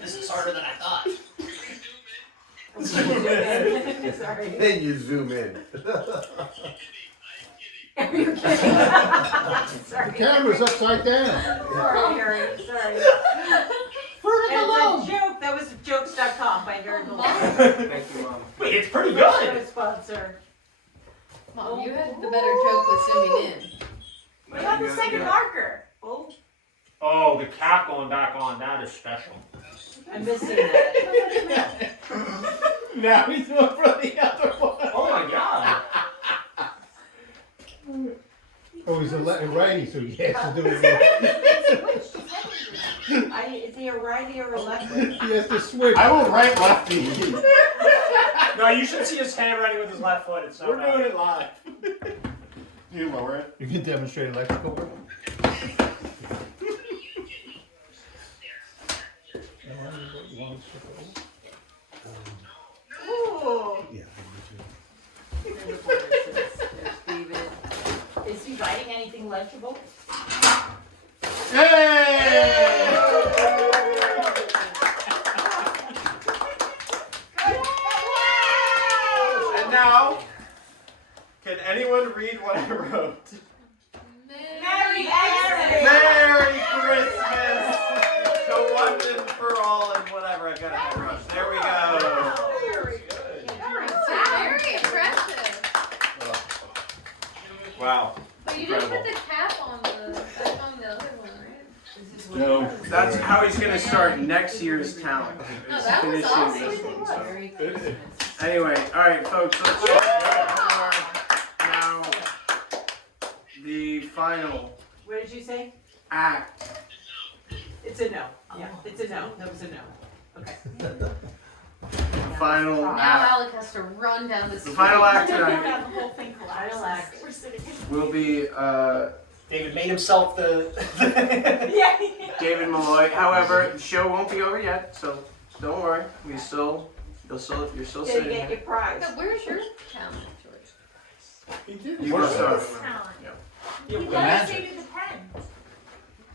This is harder than I thought. Sorry. Then you zoom in. Are you kidding? The Sorry. camera's upside down. Sorry, Harry. Sorry. Alone. It's a joke. That was jokes.com by Nerd Malone. Thank you, Mom. Wait, it's pretty Show good. sponsor. Mom, you had the better joke with zooming in. What about the second marker? Oh, Oh, the cap going back on, that is special. I'm missing that. Now he's going for the other one. Oh my god. Oh, he's a righty, so he has to do it. Is he a righty or a lefty? He has to switch. I will write lefty. No, you should see his handwriting with his left foot. It's so We're bad. doing it live. You lower it. You can demonstrate electrical work. Ooh. Is he writing anything legible? And now, can anyone read what I wrote? Merry Christmas! Merry Christmas to London whatever. I've got a head rush. There we go. Very good. Very impressive. Wow. But you didn't put the cap on back on the other one, right? No. That's how he's gonna start next year's talent. No, that was Finishing awesome. this one, so. Merry Christmas. Anyway, all right, folks. Let's go now. The final What did you say? act. It's a no. Yeah, it's a no. That was a no. Okay. The final Now act. Alec has to run down the The street. final act Have tonight the whole thing collapse. Final act. We're sitting will be David made himself the. Yeah. David Molloy. However, the show won't be over yet, so don't worry. You're still Gotta sitting get here. your prize. But where's your talent, George? You can start. Talent. Yeah. He levitated the pen,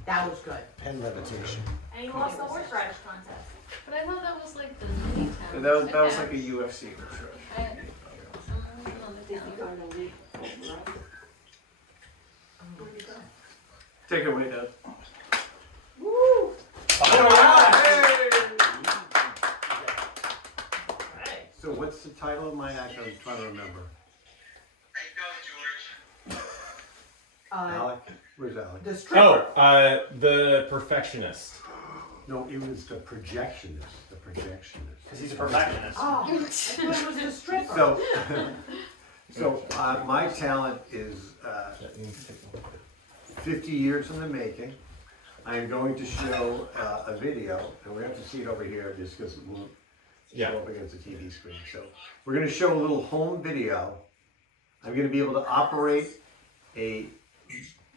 That was good. Pen levitation. and he lost the horseradish contest. But I thought that was like the mini talent. That was like a UFC for sure. Take it away, Dad. Woo! So what's the title of my act? I'm trying to remember. Alec? Where's Alec? The stripper. Oh, the perfectionist. No, it was the projectionist. The projectionist. Because he's a perfectionist. Oh, I thought it was a stripper. So my talent is 50 years in the making. I am going to show a video, and we have to see it over here just because it won't show up against the TV screen. So we're going to show a little home video. I'm going to be able to operate a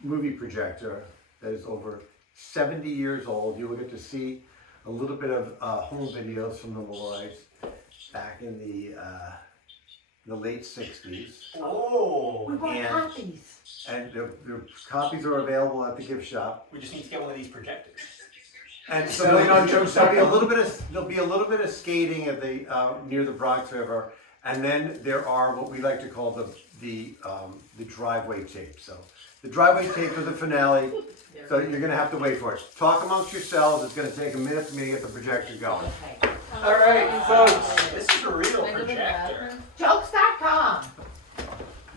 movie projector that is over 70 years old. You will get to see a little bit of home videos from the Molloys back in the late 60s. Oh. We want And- copies. And the copies are available at the gift shop. We just need to get one of these projectors. And so there'll be a little bit of skating at the near the Bronx River, and then there are what we like to call the driveway tapes. So the driveway tapes are the finale. So you're gonna have to wait for it. Talk amongst yourselves. It's gonna take a minute for me to get the projector going. Okay. All right, folks. This is a real projector. Jokes.com.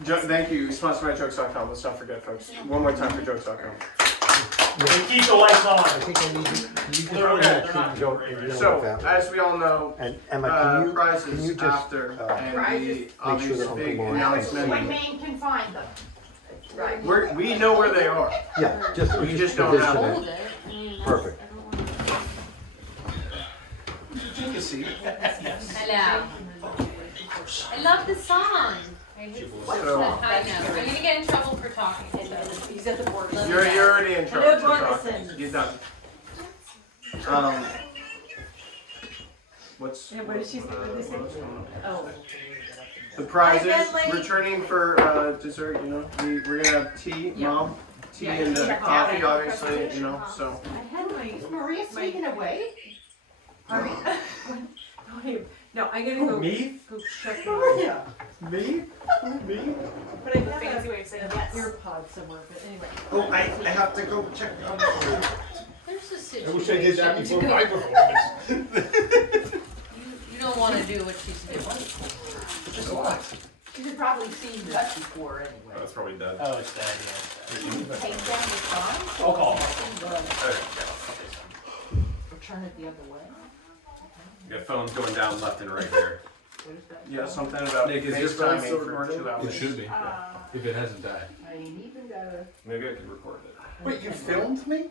Thank you. Sponsored by Jokes.com. Let's not forget, folks. One more time for Jokes.com. And keep the lights on. I think I need They're okay. They're not great. So, as we all know, And Emma, can you prizes just after and the make sure obvious that Uncle big Lawrence announcement. When man can find them. Right. We know where they are. Yeah, We just don't have position them. it. Perfect. Take a seat. Hello. I love the song. I know. I'm gonna get in trouble for talking. So. He's at the board. You're already in trouble. Hello, for talking. Borgeson. You're done. What's Yeah, what did she say? What did they say? what's going on? Oh. The prizes Hi, Bentley. returning for dessert. You know, we're gonna have tea, Mom, tea and coffee, obviously. You know, so. I had my. Is Maria sneaking away? No, I gotta go. Me? Go check Maria. Me? Me? But I have Fancy way of saying yes. ear pod somewhere. But anyway. Oh, I have to go check on the There's a situation. I wish I did that to before go- my performance. You don't want to do what she's doing. Just what? You've probably seen this before anyway. That's probably dead. Oh, it's dead, yeah. Take down the sign. I'll call. Turn it the other way. You got phones going down left and right here. What is that? Yeah, something about Nick, is your phone FaceTiming still for recording? 2 hours. It should be, if it hasn't died. I ain't even got a. Maybe I could record it. Wait, you filmed me?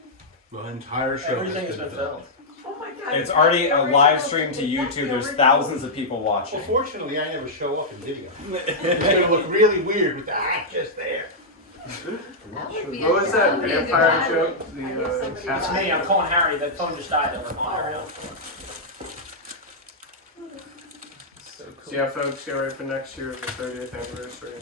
The entire show Everything has been filmed. Oh my God. It's already a live stream to YouTube. There's thousands of people watching. Well, fortunately, I never show up in video. It's gonna look really weird with the act just there. What was that vampire joke? The That's me. I'm calling Harry. That phone just died. That we're calling Harry now. So yeah, folks, get ready for next year, the 30th anniversary.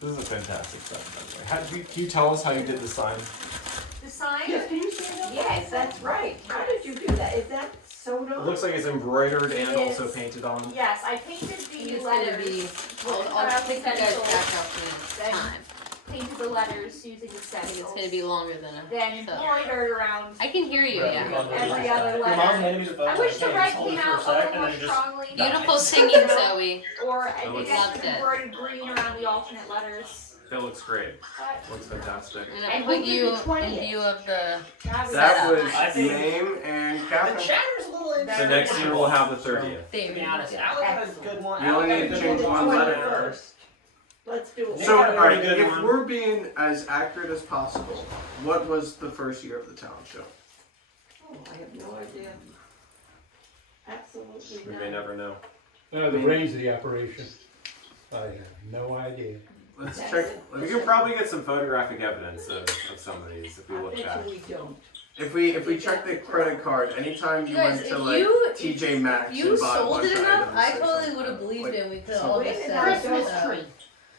This is a fantastic sign, by the way. Can you tell us how you did the sign? The sign? Yes, can you say that? Yes, that's right. How did you do that? Is that sewed It on? looks like it's embroidered and It also is. painted on. Yes, I painted He's the gonna letters. be. I'll pick you guys back up next time. painted the letters using the stencils. It's gonna be longer than a. Then embroidered around. I can hear you. Yeah. Every other Your mom letter. handed me the photo. I wish the red Hold came it for a out a sec, little and more then you just strongly. Beautiful singing, Zoe. Or I That think looks- I Loved should it. embroidered green around the alternate letters. That looks great. But Looks fantastic. I'm gonna And put who did you the 20th? in view of the. that That was I think- Mame and The Catherine. chatter's a little So interesting. next year we'll have the 30th. To be honest, Alec had a good one. You only Alec need had to a good change one one on letter. there. Let's do it. So, Yeah, alright, very good if one. we're being as accurate as possible, what was the first year of the talent show? Oh, I have no idea. Absolutely We not. may never know. The brains of the operation. I have no idea. Let's check. We could probably get some photographic evidence of some of these if we I look bet back. you we don't. If we check the credit card, anytime you Guys, went to if like you- TJ Maxx If you and bought a sold bunch it of enough, items I or totally something, would have believed like, it. We could some- all Wait just a said minute, Christmas so. tree.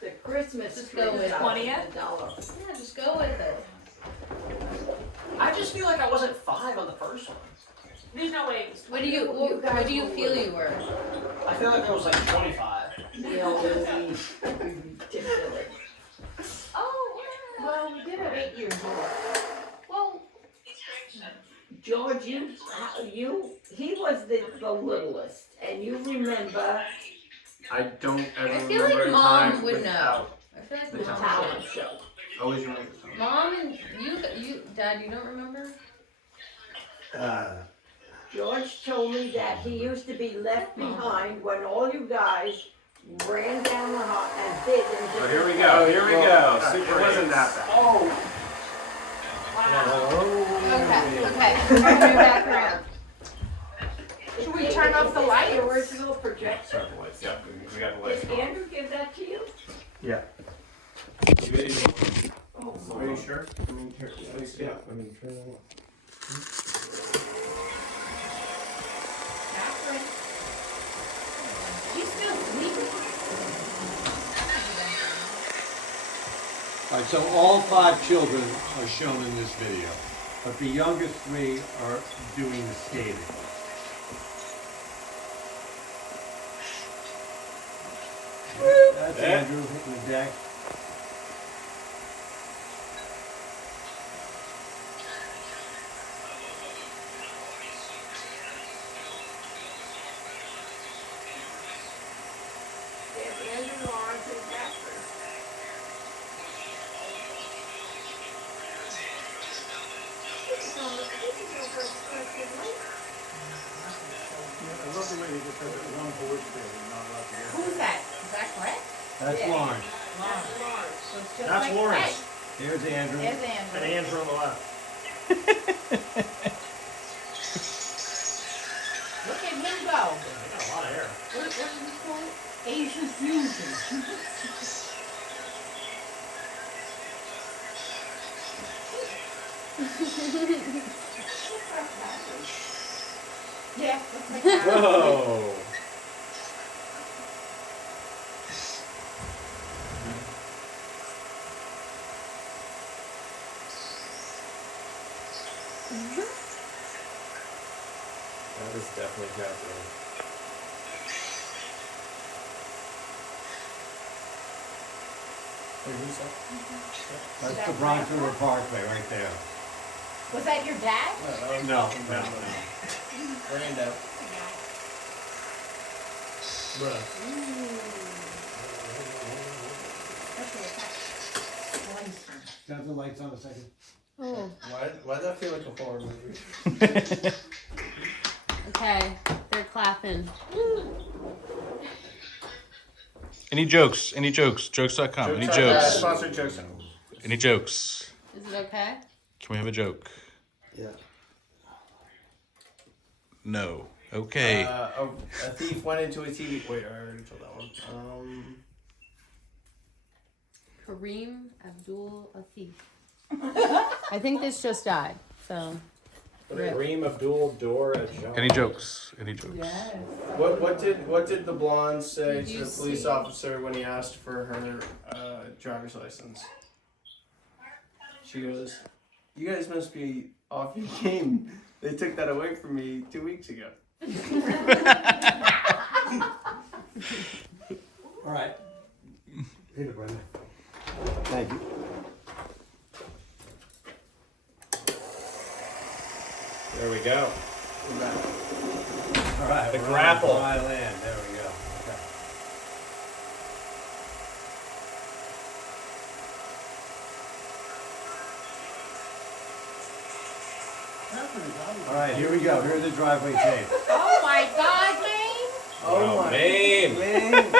The Christmas Just tree go is with it. $20. Yeah, just go with it. I just feel like I wasn't 5 on the first one. there's no way it was What do you what do you feel you were? I feel like there was like 25. No, ridiculous. Oh, yeah. Well, we did have 8 years old. Well, George, he was the littlest, and you remember I don't ever I feel remember like a Mom time would know. without I feel like the the Mom talent would. show. always remember the time. Mom and you, Dad, you don't remember? George told me that he used to be left behind when all you guys ran down the hall and hid and Oh, here we go. Here we go. Super It wasn't that eights. bad. Oh! Okay, okay. Turn your back around. Should we turn off the The lights? original projector. Sorry, the lights. Yeah, we got the lights Did on. Andrew give that to you? Yeah. Oh, Are you sure? I mean, here, at least, yeah. I mean, turn it on. Catherine. She's still sleeping. Alright, so all 5 children are shown in this video, but the youngest 3 are doing the skating. That's Yeah. Andrew hitting the deck. Andrew, Lawrence, and Catherine. I love the way he just has it one board there and not allowed to Who's that? Is that Brett? That's Lawrence. That's Lawrence. So it's just That's like Lawrence. Here's Andrew. Brett. There's And Andrew. Andrew on the left. Look at him go. They got a lot of hair. What is this called? Asian fusion. Yeah, looks like that. Whoa. That is definitely Catherine. That's the Bronx River Parkway right there. Was that your dad? No. Brando. Got the lights on a second. Oh. Why'd that feel like a horror movie? Okay, they're clapping. Any jokes? Any jokes? Jokes.com. Any jokes? Sponsored jokes. Any jokes? Is it okay? Can we have a joke? Yeah. No. Okay. A thief went into a TV. Wait, I already told that one. Kareem Abdul Atif. I think this just died, so. Kareem Abdul Dor Ajah. Any jokes? Any jokes? Yes. What did the blonde say Did to you the police see- officer when he asked for her driver's license? She goes, "You guys must be off your game. They took that away from me 2 weeks ago." All right. Hit it, Brenda. Thank you. land. There we go. Okay. All right, here we go. Here's the driveway tape. Oh my God, Mame! Oh my. Mame. Mame.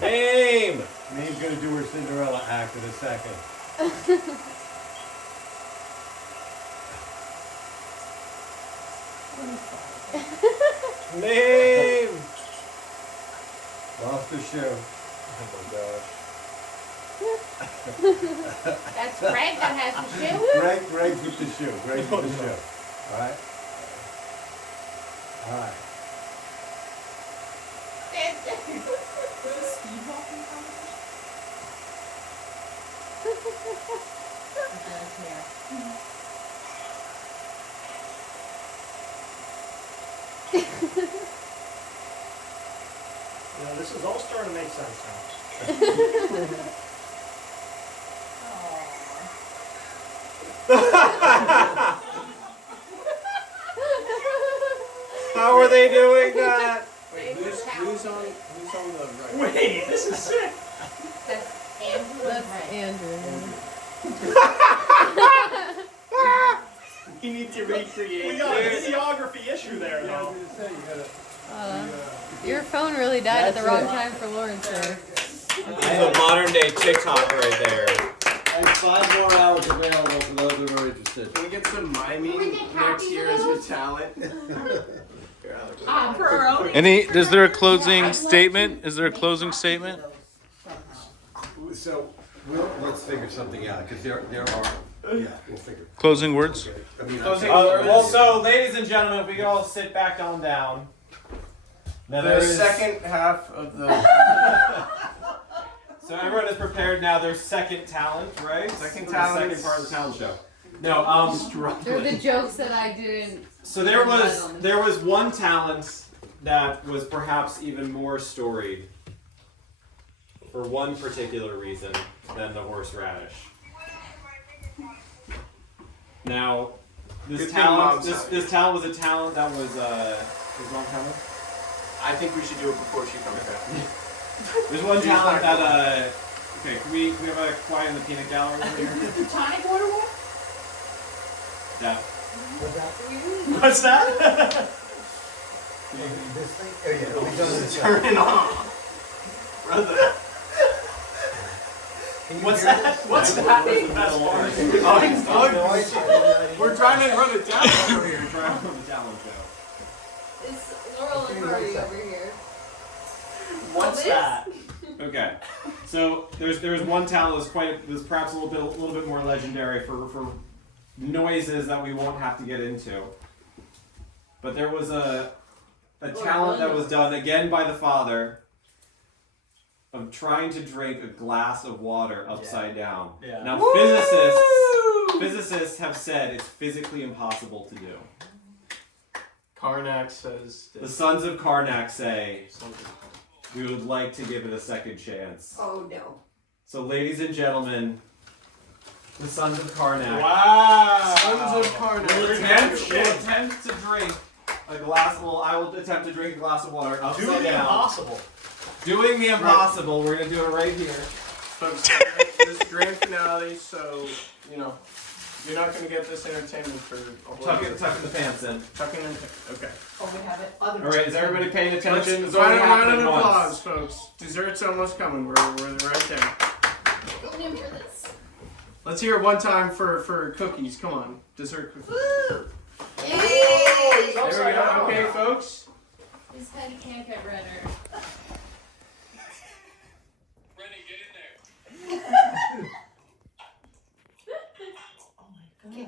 Mame. Mame's gonna do her Cinderella act in a second. Mame. Lost the shoe. Oh my gosh. That's Greg that has the shoe? Greg's with the shoe. Greg's with the shoe. All right. All right. You know, this is all starting to make sense now. How are they doing that? Wait, who's on the right? Wait, this is sick. That's Andrew. That's Andrew. You need to recreate. We got a videography issue there, though. Your phone really died at the wrong time for Lawrence there. This is a modern day TikTok right there. And 5 more hours available for those who are interested. Can we get some miming next year as your talent? For our own. Is there a closing statement? Is there a closing statement? So let's figure something out because there are. Yeah, we'll figure. Closing words? I mean, Well, so ladies and gentlemen, if we could all sit back on down. Now The second half of the. So everyone is prepared now. Their second talent, right? Second For talent. The second part of the talent show. No, They're the jokes that I didn't. So there was one talent that was perhaps even more storied for one particular reason than the horseradish. Now, this talent was a talent that was Mom coming? I think we should do it before she comes back. There's one talent that okay, can we have a quiet in the peanut gallery over here? The tonic water one? Yeah. What's that? This thing? Oh yeah, we done this. Turn it on, brother. What's that? What's that? That's the best part. We're trying to run it down over here. Trying to run the talent show. It's Laurel and Hardy over here. What's that? Okay, so there's one talent that's perhaps a little bit more legendary for noises that we won't have to get into. But there was a talent that was done again by the father of trying to drink a glass of water upside down. Yeah. Now physicists have said it's physically impossible to do. Karnak says. The sons of Karnak say we would like to give it a second chance. Oh no. So, ladies and gentlemen, the sons of Karnak. Wow. Sons of Karnak. Will attempt to drink a glass. Well, I will attempt to drink a glass of water upside Do the down. impossible. Doing the impossible. We're gonna do it right here. Folks, this grand finale, so you know you're not gonna get this entertainment for a whole Tucking the pants in. Tucking in. Okay. Oh, we have it. All right, is everybody paying attention? Let's It's only final round of happening once. applause, folks. Dessert's almost coming. We're right there. Going in for this. Let's hear it one time for cookies. Come on, dessert cookies. Woo! There we go. Okay, folks. His head can't get redder.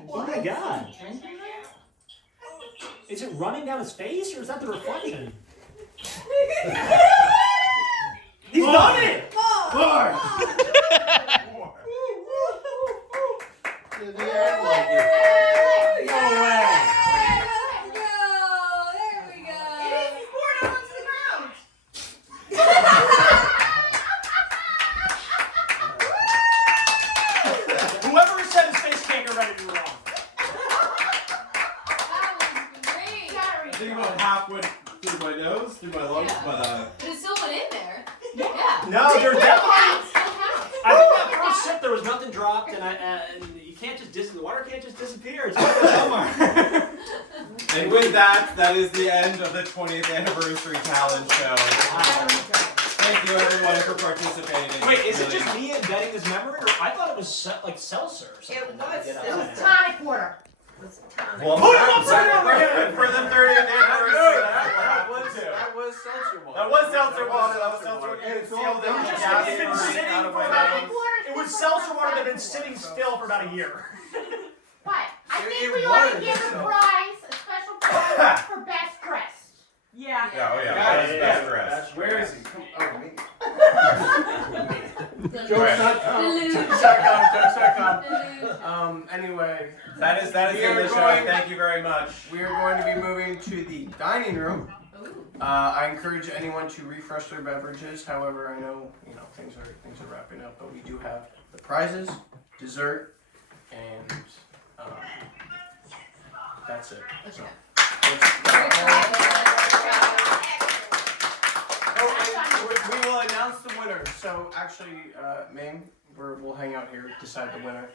Oh my god. Is it running down his face or is that the reflection? He's done it! More! Whoever said his face can't get ready to run. I think about halfway through my but But it still went in there. Yeah. No, there's definitely. Still counts. I think that first sip there was nothing dropped, and you can't just the water can't just disappear. It's gotta go somewhere. and with that, that is the end of the 20th anniversary talent show. Thank you everyone for participating. Wait, is it just me embedding this memory, or I thought it was like seltzer or something? It was It was tonic water. Well, put it upside down again for the 30th anniversary. That was seltzer water. That was seltzer water. That was seltzer water. It's all It was just gas it's been burning sitting out of for my about. nose. It was seltzer water that had been sitting still for about a year. What? I think It we ought to was, give a so- prize, a special prize for best dressed. Yeah. Yeah, oh yeah. Guys, Best dressed. Where is he? Come on, me. Jokes.com. Anyway, That is we the end are of the show. going- Thank you very much. we are going to be moving to the dining room. I encourage anyone to refresh their beverages. However, I know things are wrapping up, but we do have the prizes, dessert, and that's it. So, we will announce the winner. So actually, Mame, we'll hang out here, decide the winner.